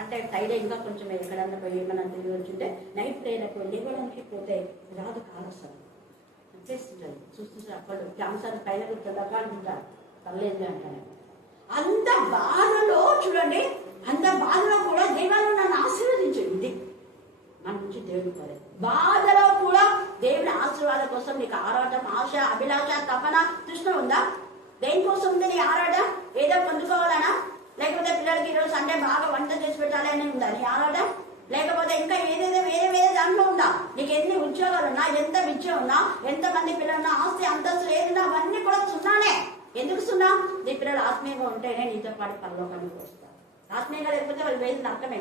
అంటే టైడ్ ఇంకా కొంచెం ఎక్కడన్నా పోయి ఏమన్నా తిరిగి వచ్చింటే నైట్ ప్రేయర్లకు లేవడానికి పోతే రాదు కాలు వస్తారు చేస్తుంటారు. చూస్తుంటారు అప్పుడు క్యాన్సర్ పైన గుర్తుండగా అంటుంటారు, తల్లేదు అంటారు. అంత బాధలో చూడండి, అంత బాధలో కూడా దేవాలయం నన్ను ఆశీర్వదించింది. మన నుంచి దేవుడు కోరే బాధలో కూడా దేవుని ఆశీర్వాదం కోసం నీకు ఆరాటం, ఆశ, అభిలాష, తపన, తృష్ణ ఉందా? దేనికోసం ఉంది నీ ఆరాట? ఏదో పొందుకోవాలనా? లేకపోతే పిల్లలకి ఈరోజు సండే బాగా వంట చేసి పెట్టాలి అని ఉందా నీ ఆరాట? లేకపోతే ఇంకా ఏదేదో వేరే వేరే దాంట్లో ఉందా? నీకు ఎన్ని ఉద్యోగాలు ఉన్నా, ఎంత విద్య ఉన్నా, ఎంతమంది పిల్లలున్నా, ఆస్తి అంతస్తులు ఏదున్నా అవన్నీ కూడా సున్నానే. ఎందుకు సున్నా? నీ పిల్లలు ఆత్మీయంగా ఉంటేనే నీతో పాటు పరలోకానికి వస్తారు. ఆత్మీయంగా లేకపోతే వాళ్ళు వేసిన అర్థమే.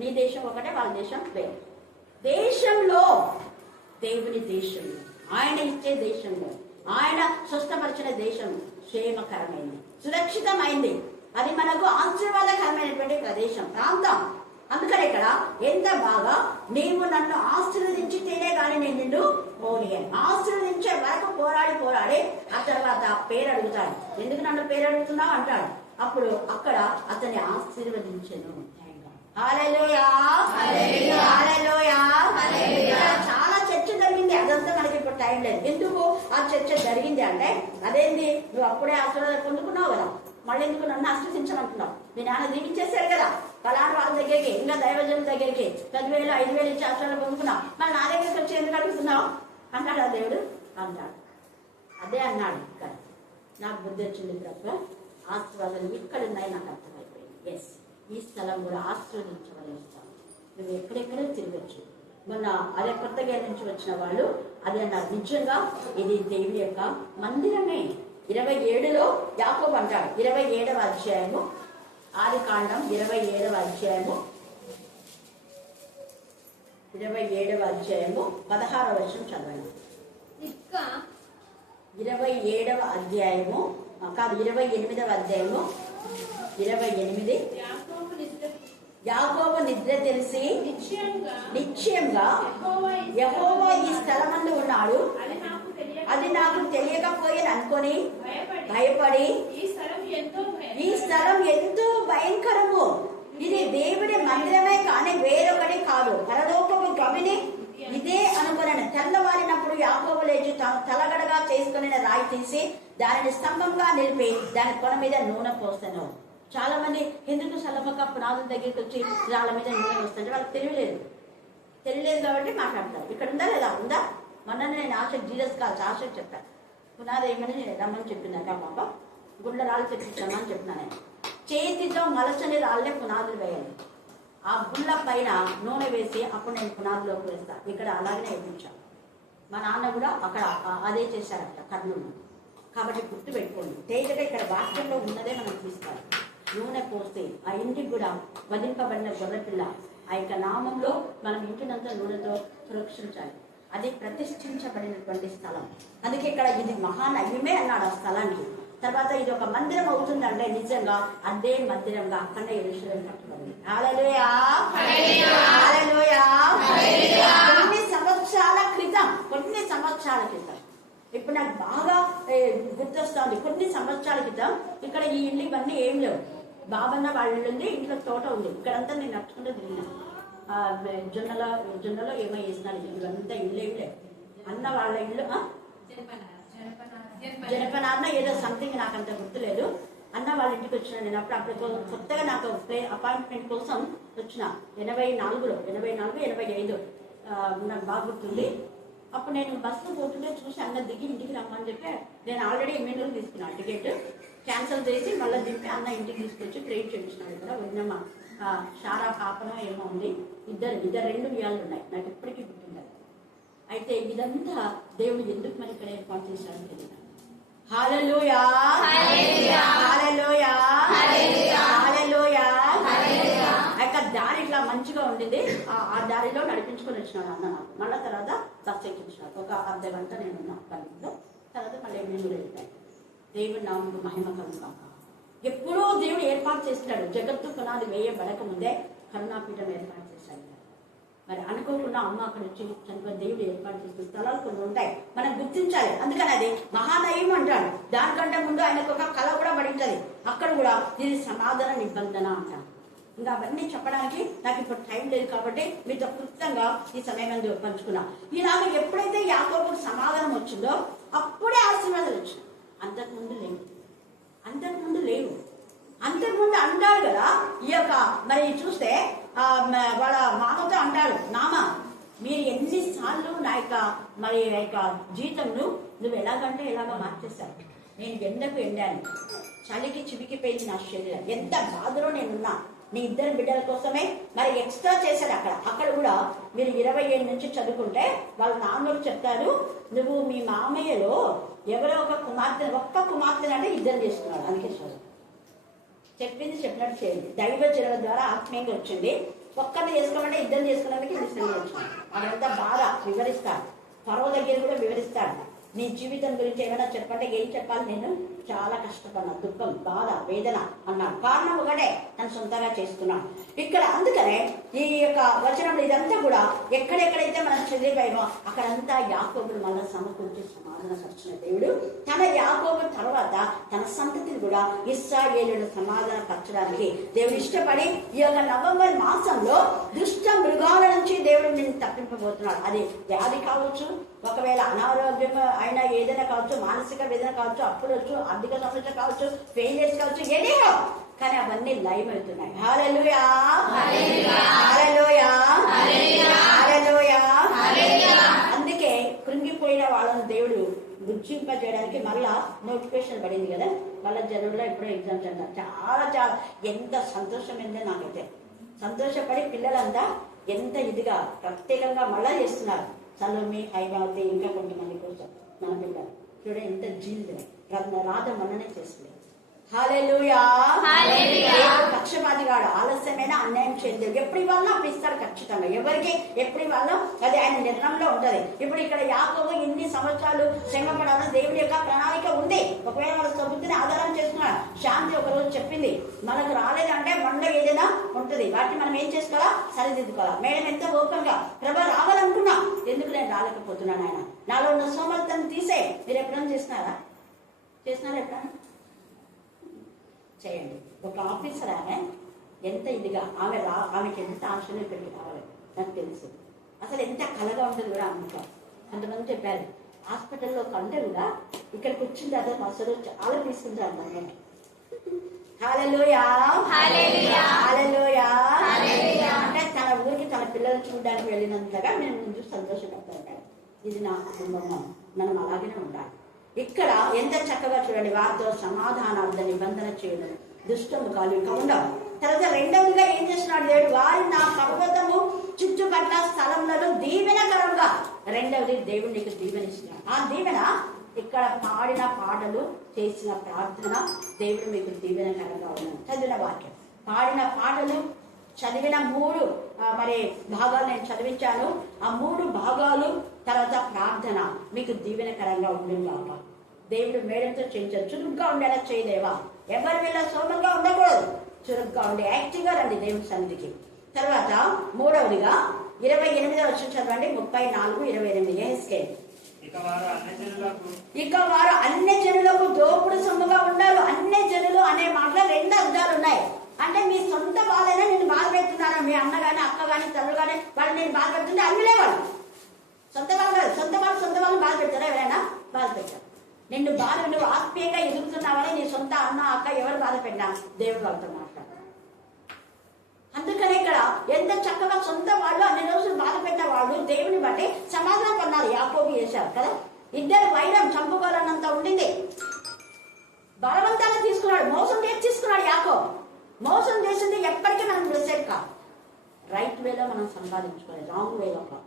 నీ దేశం ఒకటే, వాళ్ళ దేశం వేరే. దేశంలో దేవుని దేశంలో ఆయన ఇచ్చే దేశంలో ఆయన స్వస్థపరిచిన దేశం క్షేమకరమైంది, సురక్షితమైంది. అది మనకు ఆశీర్వాదకరమైనటువంటి ప్రదేశం, ప్రాంతం. అందుకని ఇక్కడ ఎంత బాగా నీవు నన్ను ఆశీర్వదించితేనే కానీ నేను నిన్ను పోనీయను. ఆశీర్వదించే వరకు పోరాడి ఆ తర్వాత పేరు అడుగుతాడు. ఎందుకు నన్ను పేరు అడుగుతున్నావు అంటాడు. అప్పుడు అక్కడ అతన్ని ఆశీర్వదించను. హల్లెలూయా, హల్లెలూయా, హల్లెలూయా. చాలా చర్చ జరిగింది, అదంతా మనకి ఇప్పుడు టైం లేదు. ఎందుకు ఆ చర్చ జరిగింది అంటే అదేంటి, నువ్వు అప్పుడే ఆశీర్వాదం పొందుకున్నావు కదా, మళ్ళీ ఎందుకు నన్ను ఆశ్రయించమంటున్నావు? మీ నాన్న దీవించేశారు కదా ఫలానా వాళ్ళ దగ్గరికి, ఇంకా దైవజనుల దగ్గరికి 10,000 5,000 ఇచ్చి ఆశీర్వాదం పొందుకున్నావు, మళ్ళీ నా దగ్గరికి వచ్చి ఎందుకు అడుగుతున్నావు అంటాడు ఆ దేవుడు అంటాడు. అదే అన్నాడు ఇక్కడ. నాకు బుద్ధి వచ్చింది ప్రభు, ఆశీర్వాదాలు ఇక్కడ ఉన్నాయి, నాకు అర్థమైపోయింది. ఎస్, ఈ స్థలం కూడా ఆశీర్వదించవలసిన స్థలం. నువ్వు ఎక్కడెక్కడో తిరగచ్చు. మొన్న అదే కొత్తగా నుంచి వచ్చిన వాళ్ళు అదే అన్నారు, నిజంగా ఇది దేవుని యొక్క మందిరమే. 27లో యాకోబు అంటాడు, 27వ అధ్యాయము, ఆదికాండం 27వ అధ్యాయము, 27వ అధ్యాయము 16వ వచనం చదవండి. 27వ అధ్యాయము కాదు, 28వ అధ్యాయము 28. యాకోబు నిద్ర తెలిసి నిశ్చయంగా యెహోవా ఈ స్థలమందు ఉన్నాడు, అది నాకు తెలియకపోయేది అనుకొని భయపడి, ఈ స్థలం ఎంతో భయంకరము, ఇది దేవుడి మందిరమే కానీ వేరొకటి కాదు, పరలోకపు గవిని ఇదే అనుకున్నాను. తెల్లవారినప్పుడు యాకోబు లేచి తలగడగా చేసుకుని రాయి తీసి దానిని స్తంభంగా నిలిపి దాని కొన మీద నూనె పోస్తాను. చాలా మంది ఎందుకు సలపక పునాదుల దగ్గరికి వచ్చి రాళ్ళ మీద నూనె వస్తుంటే వాళ్ళకి తెలియలేదు కాబట్టి మాట్లాడతారు. ఇక్కడ ఉందా లేదా? ఉందా? మొన్న నేను ఆశకు జీసస్ కాల్సి ఆశకు చెప్పాను, పునాది ఏమని రమ్మని చెప్పిందాక పాప, గుండె రాళ్ళు తెప్పించామని చెప్పినాను. నేను చేతితో మలచని రాళ్ళే పునాదులు వేయాలి, ఆ గుళ్ళ పైన నూనె వేసి అప్పుడు నేను పునాదిలోకి వేస్తాను. ఇక్కడ అలాగనే వేయించాను. మా నాన్న కూడా అక్కడ అదే చేశారట కర్నూలు. కాబట్టి గుర్తు పెట్టుకోండి, తేజగా ఇక్కడ వాక్యంలో ఉన్నదే మనం తీసుకోవాలి. నూనె పోస్తే ఆ ఇంటికి కూడా వధింపబడిన గొర్రెపిల్ల ఆ యొక్క నామంలో మనం ఇంటినంతా నూనెతో సురక్షించాలి. అది ప్రతిష్ఠించబడినటువంటి స్థలం. అందుకే ఇక్కడ ఇది మహానయమే అన్నాడు ఆ స్థలానికి. తర్వాత ఇది ఒక మందిరం అవుతుందంటే నిజంగా అదే మందిరంగా అక్కడే యెరూషలేము కట్టబడింది. హల్లెలూయా, హల్లెలూయా. కొన్ని సంవత్సరాల క్రితం ఇప్పుడు నాకు బాగా గుర్తొస్తుంది. కొన్ని సంవత్సరాల క్రితం ఇక్కడ ఈ ఇల్లు ఇవన్నీ ఏం లేవు. బాబన్న వాళ్ళ ఇల్లు ఉంది, ఇంట్లో తోట ఉంది. ఇక్కడంతా నేను నడుచుకుంటూ తిరిగినా. జొన్నలో ఏమో వేసినాడు, ఇవంతా ఇల్లు ఏం లేవు. అన్న వాళ్ళ ఇల్లు జనపనాన్న ఏదో సంథింగ్ నాకు అంత గుర్తులేదు. అన్న వాళ్ళ ఇంటికి వచ్చిన నేను అప్పుడు కొత్తగా నాకు అపాయింట్మెంట్ కోసం వచ్చిన 84, 85 నాకు బాగా గుర్తుంది. అప్పుడు నేను బస్సు పోతుంటే చూసి అన్న దిగి ఇంటికి రమ్మని చెప్పి నేను ఆల్రెడీ ఎమ్మెల్యేలు తీసుకున్నాను. టికెట్ క్యాన్సిల్ చేసి మళ్ళీ దింపి అన్న ఇంటికి తీసుకొచ్చి ట్రైన్ చేయించినాడు. ఇక్కడ ఉన్నమ్మ షారా పాపన ఏమో ఉంది, ఇద్దరు 2 వియాలు ఉన్నాయి. నాకు ఇప్పటికీ గుర్తుంది. అయితే ఇదంతా దేవుడు ఎందుకు మరి ఇక్కడ ఏర్పాటు చేశాడని తెలియదు. హల్లెలూయా హల్లెలూయా హల్లెలూయా. అక్కడ దారి ఇట్లా మంచిగా ఉండింది, ఆ దారిలో నడిపించుకొని వచ్చినాడు అన్న నాకు. మళ్ళీ తర్వాత బస్ ఎక్కించినాడు. ఒక అర్ధ గంట నేను ఉన్నా పనిలో. తర్వాత మళ్ళీ నేను వెళ్ళిపోయాను. దేవుడు నామకు మహిమ కలుగుతాక. ఎప్పుడూ దేవుడు ఏర్పాటు చేస్తాడు. జగత్తు పునాది వేయబడక ముందే కరుణాపీఠం ఏర్పాటు చేశాడు. మరి అనుకోకుండా అమ్మ అక్కడ వచ్చి చనిపోయి దేవుడు ఏర్పాటు చేసిన స్థలాలు కొన్ని ఉంటాయి, మనం గుర్తించాలి. అందుకని అది మహాదైవం అంటాడు. దానికంటే ముందు ఆయనకు ఒక కళ కూడా పడింటది. అక్కడ కూడా ఇది సమాధాన నిబంధన అంటారు. ఇంకా అవన్నీ చెప్పడానికి నాకు ఇప్పుడు టైం లేదు కాబట్టి మీతో క్లుప్తంగా ఈ సమయం అందు పంచుకున్నా. ఈనాడు ఎప్పుడైతే యాకోబుకు సమాధానం వచ్చిందో అప్పుడే ఆశీర్వాదాలు వచ్చింది. అంతకుముందు లేవు. అంతకుముందు అంటాడు కదా, ఈ యొక్క మరి చూస్తే వాళ్ళ మామతో అంటాడు, నామ మీరు ఎన్నిసార్లు నా యొక్క మరి యొక్క జీతంను నువ్వు ఎలాగంటే ఎలాగ మార్చేశావు. నేను ఎండకు ఎండాను, చలికి చివికిపోయింది నా శరీరం, ఎంత బాధలో నేనున్నా. నీ 2 బిడ్డల కోసమే మరి ఎక్స్ట్రా చేశాడు. అక్కడ కూడా మీరు 20 ఏళ్ళ నుంచి చదువుకుంటే వాళ్ళ నాన్నలు చెప్తారు, నువ్వు మీ మామయ్యలో ఎవరో ఒక్క కుమార్తె అంటే 2 చేసుకున్నాడు. అందుకే చదువు చెప్పింది చెప్పినట్టు చేయండి. దైవ జనుల ద్వారా ఆత్మీయంగా వచ్చింది. ఒక్కరిని చేసుకోమంటే 2 చేసుకున్నందుకు ఇది శ్రమ వచ్చింది. అదంతా బాధ వివరిస్తాడు. ఫరో దగ్గర కూడా వివరిస్తాడు. నీ జీవితం గురించి ఏమైనా చెప్పంటే ఏం చెప్పాలి, నేను చాలా కష్టపడినా, దుఃఖం, బాధ, వేదన అన్నాడు. కారణం ఒకటే, తను సొంతంగా చేసుకున్నాడు ఇక్కడ. అందుకనే ఈ యొక్క వచనంలో ఇదంతా కూడా ఎక్కడెక్కడైతే మనం చదివామో అక్కడంతా యాకోబును మళ్ళీ సమకూర్చి సమాధానపరిచిన దేవుడు తన యాకోబు తర్వాత తన సంతతిని కూడా ఇశ్రాయేలును సమాధానపరచడానికి దేవుడు ఇష్టపడి ఈ యొక్క నవంబర్ మాసంలో దుష్ట మృగాల నుంచి దేవుడు నిన్ను తప్పింపబోతున్నాడు. అది వ్యాధి కావచ్చు, ఒకవేళ అనారోగ్యం అయినా ఏదైనా కావచ్చు, మానసిక వేదన కావచ్చు, అప్పులు వచ్చు, ఆర్థిక సమస్య కావచ్చు, ఫెయిలియర్స్ కావచ్చు, ఏదేమో కానీ అవన్నీ లైవ్ అవుతున్నాయి. హల్లెలూయా హల్లెలూయా హల్లెలూయా. అందుకే కృంగిపోయిన వాళ్ళని దేవుడు గుర్తింపజేయడానికి మళ్ళా నోటిఫికేషన్ పడింది కదా, మళ్ళీ జనవరిలో ఎప్పుడో ఎగ్జామ్స్ అంటారు. చాలా ఎంత సంతోషం ఏంటో నాకైతే. సంతోషపడి పిల్లలంతా ఎంత ఇదిగా ప్రత్యేకంగా మళ్ళా చేస్తున్నారు. సలోమి, హైమావతి, ఇంకా కొంతమంది కోసం మన పిల్లలు చూడ ఎంత జీలు రాధ మొన్ననే చేస్తుంది. హల్లెలూయా. పక్షపాతి కాడు, ఆలస్యమైన అన్యాయం చేయలేదు. ఎప్పుడు ఇవ్వాలో అప్పుడు ఇస్తాడు ఖచ్చితంగా. ఎవరికి ఎప్పుడు ఇవ్వాలో అది ఆయన నిర్ణయంలో ఉంటది. ఇప్పుడు ఇక్కడ యాకోబు ఇన్ని సంవత్సరాలు శ్రమపడాలని దేవుడి యొక్క ప్రణాళిక ఉంది. ఒకవేళ మన సబుద్ధిని ఆధారం చేస్తున్నాడు. శాంతి ఒక రోజు చెప్పింది, మనకు రాలేదంటే మనలో ఏదైనా ఉంటది, వాటిని మనం ఏం చేసుకోవాలా, సరిదిద్దుకోవాలా. మేడం ఎంత ఓపెన్ గా ప్రభా రావాలనుకున్నా, ఎందుకు నేను రాలేకపోతున్నాను, ఆయన నాలో ఉన్న సోమర్థను తీసే. మీరు ఎప్పుడైనా చేస్తున్నారా ఎప్పుడైనా చేయండి. ఒక ఆఫీసర్ ఆమె ఎంత ఇదిగా ఆమెకి ఎంత ఆశలు ఇక్కడికి రావాలి నాకు తెలుసు. అసలు ఎంత కలగా ఉంటుంది కూడా అమ్మకం. కొంతమంది చెప్పారు హాస్పిటల్లో కంటే కూడా ఇక్కడికి వచ్చిన తర్వాత అసలు చాలా తీసుకుంటారు అన్నమాట. హల్లెలూయా హల్లెలూయా. అంటే తన ఊరికి తన పిల్లలు చూడడానికి వెళ్ళినంతగా నేను ముందు సంతోషపడతాను. ఇది నా కుటుంబం, మనం అలాగనే ఉండాలి. ఇక్కడ ఎంత చక్కగా చూడండి, వారితో సమాధానార్థ నిబంధన చేయడం, దుష్టము కాలు ఇక ఉండవు. తర్వాత రెండవదిగా ఏం చేస్తున్నాడు దేవుడు, వారి నా పర్వతము చుట్టుపట్ల స్థలంలో దీవెనకరంగా. రెండవది దేవుడు నీకు దీవెనిస్తున్నాడు. ఆ దీవెన ఇక్కడ పాడిన పాటలు, చేసిన ప్రార్థన దేవుడు మీకు దీవెనకరంగా ఉన్నాడు. చదివిన వాక్యం, పాడిన పాటలు, చదివిన 3 మరి భాగాలు నేను చదివించాను. ఆ 3 భాగాలు తర్వాత ప్రార్థన మీకు దీవెనకరంగా ఉండేలాగా దేవుడు మేడంతో చేయించారు. చురుగ్గా ఉండేలా చేయలేవా, ఎవరి వెళ్ళ సోమంగా ఉండకూడదు, చురుగ్గా ఉండి యాక్టివ్గా రండి దేవుని సన్నిధికి. తర్వాత 3వదిగా 28వ వచనం చదవండి, 34:28 ఎహెజ్కేలు. ఇక వారు అన్ని జనులకు దోపుడు సొమ్ముగా ఉండాలి. అన్ని జనులు అనే మాటలో 2 అర్థాలు ఉన్నాయి. అంటే మీ సొంత వాళ్ళైనా నేను బాధ పెడుతున్నాను, మీ అన్న కానీ అక్క కానీ తల్లు కానీ వాళ్ళు నేను బాధ పెడుతుంటే అన్నిలే వాళ్ళు సొంత వాళ్ళు కాదు. సొంత వాళ్ళు బాధ పెడతారా? ఎవరైనా బాధ పెట్టారు. నిన్ను బాధ నువ్వు ఆత్మీయంగా ఎదుగుతున్నావని నీ సొంత అన్న అక్క ఎవరు బాధ పెట్టినా దేవుడు వాళ్ళతో మాట్లాడతారు. అందుకనే ఇక్కడ ఎంత చక్కగా సొంత వాళ్ళు అన్ని రోజులు బాధ పెట్టిన వాళ్ళు దేవుని బట్టి సమాధానం కొన్నారు. యాకోబు చేశారు కదా, 2 వైరం చంపుకోవాలన్నంత ఉండింది. బలవంతాన్ని తీసుకున్నాడు, మోసం చేసి తీసుకున్నాడు యాకోబు. మోసం చేసింది ఎప్పటికీ మనం బ్లెస్సెడ్ కాదు. రైట్ వేలో మనం సంపాదించుకోవాలి, రాంగ్ వేలో కాదు.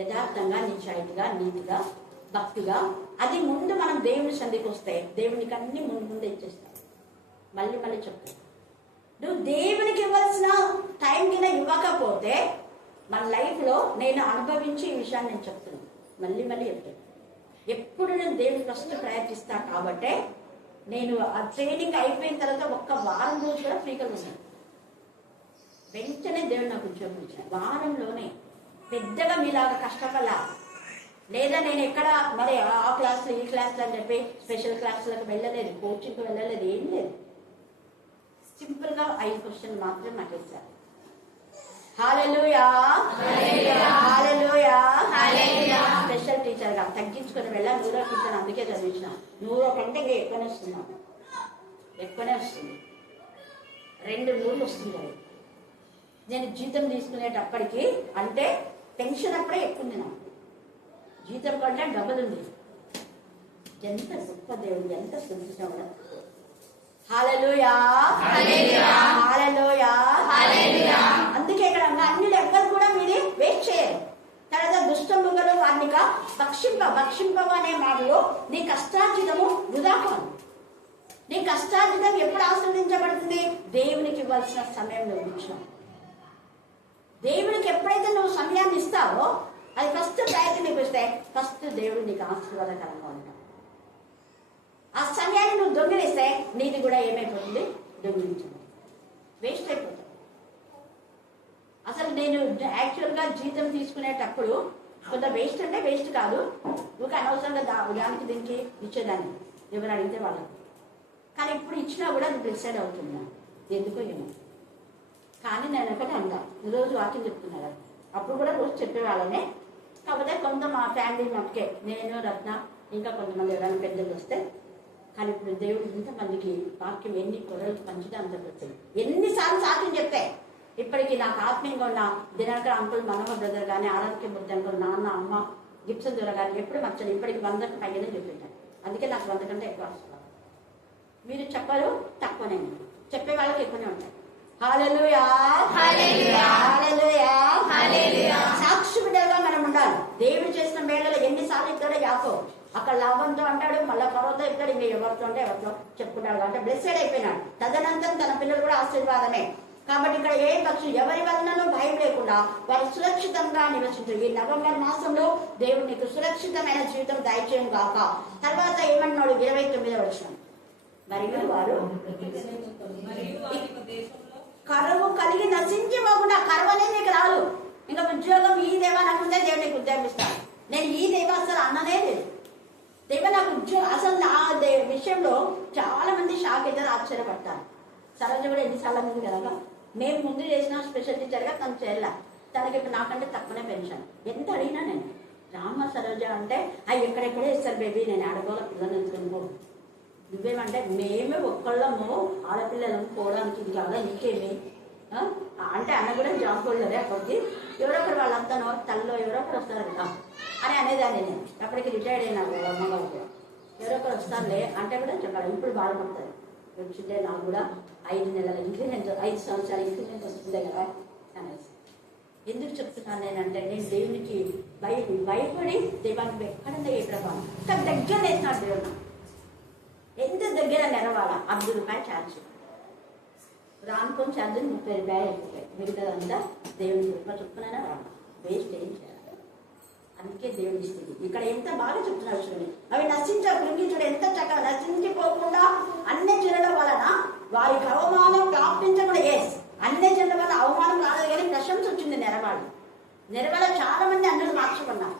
యథార్థంగా, నిజాయితీగా, నీతిగా భక్తిగా, అది ముందు మనం దేవుని సంధికి వస్తే దేవునికి అన్ని ముందు ఇచ్చేస్తాం. మళ్ళీ మళ్ళీ చెప్తాం, నువ్వు దేవునికి ఇవ్వాల్సిన టైం కింద ఇవ్వకపోతే మన లైఫ్లో నేను అనుభవించి ఈ విషయాన్ని నేను చెప్తున్నాను, మళ్ళీ మళ్ళీ చెప్తాను. ఎప్పుడు నేను దేవుని ఫస్ట్ ప్రయత్నిస్తా కాబట్టే నేను ఆ ట్రైనింగ్ అయిపోయిన తర్వాత ఒక్క వారం రోజు కూడా ఫ్రీగా ఉన్నాను. వెంటనే దేవుడు నాకు ఉద్యోగం ఇచ్చాను వారంలోనే. పెద్దగా మీలాగా కష్టపడాల లేదా నేను ఎక్కడ మరి ఆ క్లాసులు ఈ క్లాసులు అని చెప్పి స్పెషల్ క్లాసులకు వెళ్ళలేదు, కోచింగ్కి వెళ్ళలేదు, ఏం లేదు. సింపుల్గా 5 క్వశ్చన్లు మాత్రం నాకు ఇచ్చారు. హల్లెలూయా హల్లెలూయా హల్లెలూయా. స్పెషల్ టీచర్గా తగ్గించుకొని వెళ్ళాను. 100 టీచర్ అందుకే చదివించిన. 100 కంటే ఇంకా ఎక్కువనే వస్తున్నాను, ఎక్కువనే వస్తుంది. 2 వస్తుంది. నేను జీతం తీసుకునేటప్పటికి అంటే పెన్షన్ అప్పుడే ఎక్కువ నాకు, జీతం కంటే డబ్బులు ఉంది. ఎంత గొప్ప దేవుడు, ఎంత స్తుతించాం. హల్లెలూయా హల్లెలూయా హల్లెలూయా. అందుకే ఇక్కడ అన్ని లెక్కలు కూడా మీరు వేస్ట్ చేయాలి. తర్వాత దుష్టముగలు వారిని భక్షింపవ అనే మాటలో నీ కష్టార్జితము వృధా కాదు. నీ కష్టార్జితం ఎప్పుడు ఆస్వాదించబడుతుంది? దేవునికి ఇవ్వాల్సిన సమయంలో ఇచ్చావు. దేవునికి ఎప్పుడైతే నువ్వు సమయాన్ని ఇస్తావో అది ఫస్ట్ ప్రయత్నం ఇస్తే ఫస్ట్ దేవుడు నీకు ఆశీర్వాదకరంగా ఉంటాడు. ఆ సమయాన్ని నువ్వు దొంగిలిస్తే నీది కూడా ఏమైపోతుంది? దొంగిలించదు, వేస్ట్ అయిపోతుంది. అసలు నేను యాక్చువల్గా జీతం తీసుకునేటప్పుడు కొంత వేస్ట్ అంటే వేస్ట్ కాదు, ఒక అనవసరంగా దానికి దీనికి ఇచ్చేదాన్ని ఎవరు అడిగితే వాళ్ళకి. కానీ ఇప్పుడు ఇచ్చినా కూడా అది డిసైడ్ అవుతున్నా ఎందుకో ఏమో. కానీ నేను ఒకటి అందా, రోజు వాకింగ్ చెప్తున్నారు, అప్పుడు కూడా రోజు చెప్పేవాళ్ళనే. కాకపోతే కొంత మా ఫ్యామిలీ మటుకే, నేను రత్న ఇంకా కొంతమంది ఎవరైనా పెద్దలు వస్తే. కానీ ఇప్పుడు దేవుడు ఇంతమందికి వాక్యం ఎన్ని కొరలు పంచితే అంత పెట్టింది. ఎన్నిసార్లు సాక్ష్యం చెప్తే ఇప్పటికీ నాకు ఆత్మీయంగా ఉన్న దినకర్ అంకుల్, మనోహర్ బ్రదర్ కానీ, ఆరోగ్య బుద్ధి అంకుల్, నాన్న, అమ్మ, గిప్సన్ దూర కానీ ఎప్పుడు మర్చండి. ఇప్పటికి 100కు పైగానే చెప్పింటాను. అందుకే నాకు 100 కంటే ఎక్కువ వస్తుంది. మీరు చెప్పరు తక్కువనే, చెప్పే వాళ్ళకి ఎక్కువనే ఉంటాయి. హల్లెలూయా హల్లెలూయా హల్లెలూయా హల్లెలూయా. సాక్షి బిడ్డలుగా మనం ఉండాలి. దేవుడు చేసిన మేళలో ఎన్నిసార్లు ఇస్తాడో యాకోబు. అక్కడ లాభంతో అంటాడు, మళ్ళీ పర్వతో ఇస్తాడు, ఇంకా ఎవరితో అంటే ఎవరితో చెప్పుకుంటాడు. అంటే బ్లెస్సెడ్ అయిపోయినాడు. తదనంతరం తన పిల్లలు కూడా ఆశీర్వాదమే. కాబట్టి ఇక్కడ ఏ పక్షులు ఎవరి వలనను భయం లేకుండా వారు సురక్షితంగా నివసించారు. ఈ నవంబర్ మాసంలో దేవుడు నీకు సురక్షితమైన జీవితం దయచేయం గాక. తర్వాత ఏమన్నాడు? 29వ వచనం, మరియు వారు కరువు కలిగి నశించిపోకుండా. కరువు అనేది నీకు రాదు. ఇంకా ఉద్యోగం ఈ దేవా నాకుంటే దేవుడు నీకు ఉద్యోగం ఇస్తాను. నేను ఈ దేవా అసలు అన్ననే లేదు. దేవ నాకు ఉద్యోగం అసలు నా విషయంలో చాలా మంది షాక్ అయితే ఆశ్చర్యపడతారు. సరోజ కూడా ఎన్నిసార్లు ఉంది కదా, మేము ముందు చేసిన స్పెషల్ టీచర్గా తను చేయాల. తనకి ఇప్పుడు నాకంటే తక్కువనే పెన్షన్. ఎంత అడిగినా నేను రామ సరోజ అంటే అవి ఎక్కడెక్కడే ఇస్తారు బేబీ, నేను ఆడగోల పిల్లలు ఎందుకు నువ్వేమంటే మేమే ఒక్కళ్ళము ఆడపిల్లలను పోవడానికి ఇది కాదా నీకేమి అంటే అన్న కూడా జాబ్ హోల్డరే. అప్పటికి ఎవరొకరు వాళ్ళంతానో తల్లిలో ఎవరొకరు వస్తారు కదా అని అనేదాన్ని నేను. అప్పటికి రిటైర్డ్ అయినాను అమ్మగారికి. ఎవరొకరు వస్తారులే అంటే కూడా చెప్పాలి. ఇప్పుడు బాధపడతారు, వచ్చిందే నాకు కూడా 5 నెలల ఇంక్రిమెంట్, 5 సంవత్సరాల ఇంక్రిమెంట్ వస్తుందే కదా అనేసి. ఎందుకు చెప్తున్నాను నేనంటే, నేను దేవునికి భయపడి దేవానికి ఎక్కడంటే ఏ ప్రభావం ఇంకా దగ్గర వేసినాడు దేవుడు. ఎంత దగ్గర నెరవాలా? 50 రూపాయలు ఛార్జ్, రానుకొని ఛార్జీలు 30 రూపాయలు అయిపోతాయి. మిగతాదంతా దేవుని కృప చెప్పునైనా రాను, వేస్ట్ ఏం చేయాలి. అందుకే దేవుని ఇస్తుంది. ఇక్కడ ఎంత బాగా చెప్తున్నారు చూడండి. అవి కృంగించుడు ఎంత చక్కగా నశించిపోకుండా అన్ని జనుల వలన వారికి అవమానం ప్రాప్తించకుండా. అన్ని జనుల వల్ల అవమానం రాలేదు కానీ ప్రశంస వచ్చింది. నెరవాల చాలా మంది అన్నలు మార్చుకున్నారు.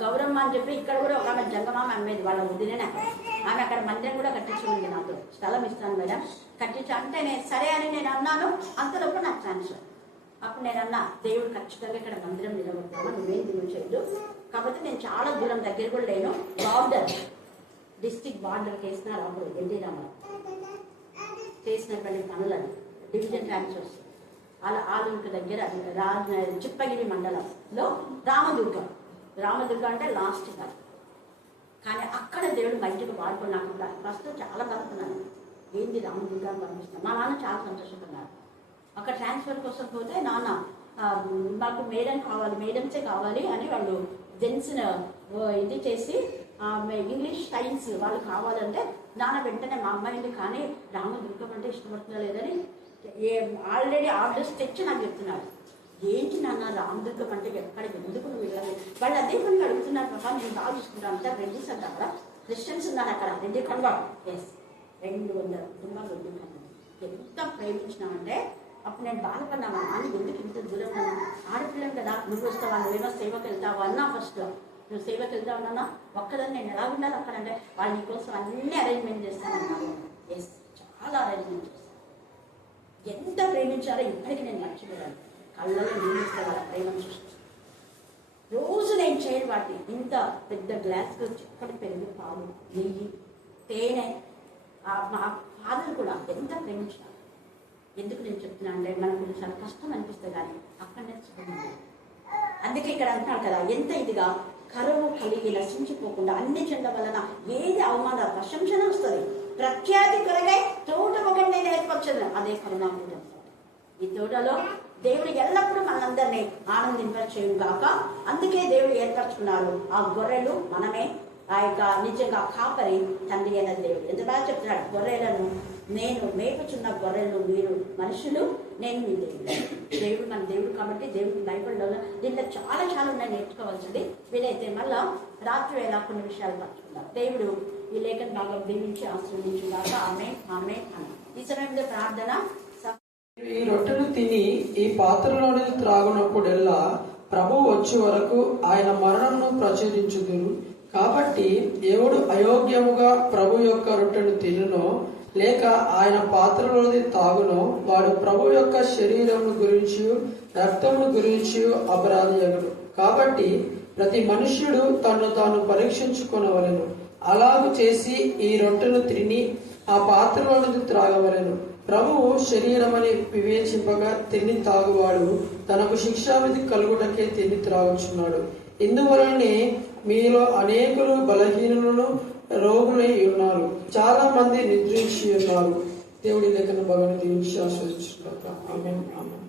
గౌరమ్మ అని చెప్పి ఇక్కడ కూడా ఒక ఆమె జంగమామ అమ్మేది, వాళ్ళ వదిలేనే అక్కడ. ఆమె అక్కడ మందిరం కూడా కట్టించుకుంది. నాతో స్థలం ఇస్తాను మేడం కట్టించు అంటే నేను సరే అని నేను అన్నాను. అంతలోపు నాకు ఛాన్స్. అప్పుడు నేను అన్నా, దేవుడు ఖచ్చితంగా ఇక్కడ మందిరం నిలబడతామా, నువ్వేం దూరం చేయదు. కాబట్టి నేను చాలా దూరం దగ్గర కూడా లేను. బార్డర్ డిస్టిక్ బార్డర్కి వేసినారు అప్పుడు ఎన్టీ రామారావు చేసినటువంటి పనులను డివిజన్ ట్రాన్స్ఫర్స్. అలా ఆలూరుకు దగ్గర చిప్పగిరి మండలంలో రామదుర్గం అంటే లాస్ట్ కాదు. కానీ అక్కడ దేవుడు బయటకు వాడుకున్నాను. ప్రస్తుతం చాలా బతుకున్నాను. ఏంది రామదుర్గాన్ని పంపిస్తున్నాను. మా నాన్న చాలా సంతోషపడ్డారు. అక్కడ ట్రాన్స్ఫర్ కోసం పోతే నాన్న మాకు మేడం కావాలి, మేడమ్సే కావాలి అని వాళ్ళు జెంట్స్ ఇది చేసి ఇంగ్లీష్ సైన్స్ వాళ్ళు కావాలంటే నాన్న వెంటనే మా అమ్మాయిని కానీ రామదుర్గం అంటే ఇష్టపడుతున్నా లేదని ఆల్రెడీ ఆర్డర్స్ తెచ్చి నాకు చెప్తున్నారు. ఏంటి నాన్న రామదుర్గం అంటే ఎక్కడికి ఎందుకు నువ్వు వెళ్ళాలి? వాళ్ళు అదే పని అడుగుతున్నారు. ప్రభా నేను బాగా చూసుకుంటాను. అంతా రెడ్డిస్ అంట అక్కడ, క్రిస్టియన్స్ ఉన్నారు అక్కడ, రెడ్డి కన్వర్ట్. ఎస్, 200 కుటుంబాలు రెడ్డి కన్వర్ట్. ఎంత ప్రేమించినామంటే అప్పుడు నేను బాధపడ్డాను. అని ఎందుకు ఇంత దూరం ఆడపిల్లం కదా, నువ్వు వస్తావా, నువ్వేమో సేవకి వెళ్తావా అన్నా. ఫస్ట్ నువ్వు సేవకి వెళ్తావన్నా ఒక్కదాన్ని నేను ఎలా ఉండాలి అక్కడ అంటే వాళ్ళు నీకోసం అన్ని అరేంజ్మెంట్ చేస్తానన్నారు. ఎస్, చాలా అరేంజ్మెంట్ చేస్తాను. ఎంత ప్రేమించారో ఇప్పటికీ నేను మర్చిపోయాను. కళ్ళలో నీళ్ళిస్తే వాళ్ళ ప్రేమను చూస్తాను. రోజు నేను చేయను వాటి ఇంత పెద్ద గ్లాస్లో చిక్కటి పెరుగు, పాలు, నెయ్యి, తేనె. మా ఫాదర్ కూడా ఎంత ప్రేమించినారు. ఎందుకు నేను చెప్తున్నాను అంటే మనకు చాలా కష్టం అనిపిస్తే కానీ అక్కడనే చూడండి. అందుకే ఇక్కడ అంటున్నాడు కదా, ఎంత ఇదిగా కరువు కలిగి నశించిపోకుండా అన్ని చెడ్ల వలన ఏది అవమాన ప్రశంసన వస్తుంది. ప్రఖ్యాతి కొరగై తోట ఒకటి నేను ఏర్పరచదు, అదే కరుణామృతం. ఈ తోటలో దేవుడు ఎల్లప్పుడూ మనందరినీ ఆనందింపచేయును గాక. అందుకే దేవుడు ఏర్పరచుకున్నారు. ఆ గొర్రెలు మనమే, ఆ యొక్క నిజంగా కాపరి తండ్రి అయిన దేవుడు. ఎంత బాగా చెప్తున్నాడు, గొర్రెలను నేను మేపుచున్న గొర్రెలు మీరు మనుషులు, నేను మీ దేవుడు. దేవుడు మన దేవుడు కాబట్టి దేవుడికి భయపడడం దీంట్లో చాలా చాలా ఉన్నాయి నేర్చుకోవాల్సింది. వీలైతే మళ్ళా రాత్రి వేళ కొన్ని విషయాలు పంచుకున్నారు. దేవుడు ఈ లేఖన భాగం దీవించి ఆశీర్వదించుగాక. ఆమేన్, ఆమేన్ అన్న. ఈ సమయంలో ప్రార్థన. ఈ రొట్టెను తిని ఈ పాత్రలోని త్రాగునప్పుడెల్లా ప్రభు వచ్చే వరకు ఆయన మరణమును ప్రచురించుదురు. కాబట్టి ఎవడు అయోగ్యముగా ప్రభు యొక్క రొట్టెను తినునో లేక ఆయన పాత్రలోది తాగునో వాడు ప్రభు యొక్క శరీరమును గురించి రక్తమును గురించి అపరాధియగును. కాబట్టి ప్రతి మనుష్యుడు తను తాను పరీక్షించుకొనవలెను. అలాగు చేసి ఈ రొట్టెను తిని ఆ పాత్రలోనిది త్రాగవలెను. ప్రభువు శరీరమని వివేచింపగా తిని తాగువాడు తనకు శిక్షావిధి కలుగుటకే తిని త్రాగుచున్నాడు. ఇందువలనే మీలో అనేకులు బలహీనులను రోగులై ఉన్నారు, చాలా మంది నిద్రించి ఉన్నారు. దేవుడి లేఖన భగవన్ దీవించి ఆస్వాదించుగాక. ఆమేన్, ఆమేన్.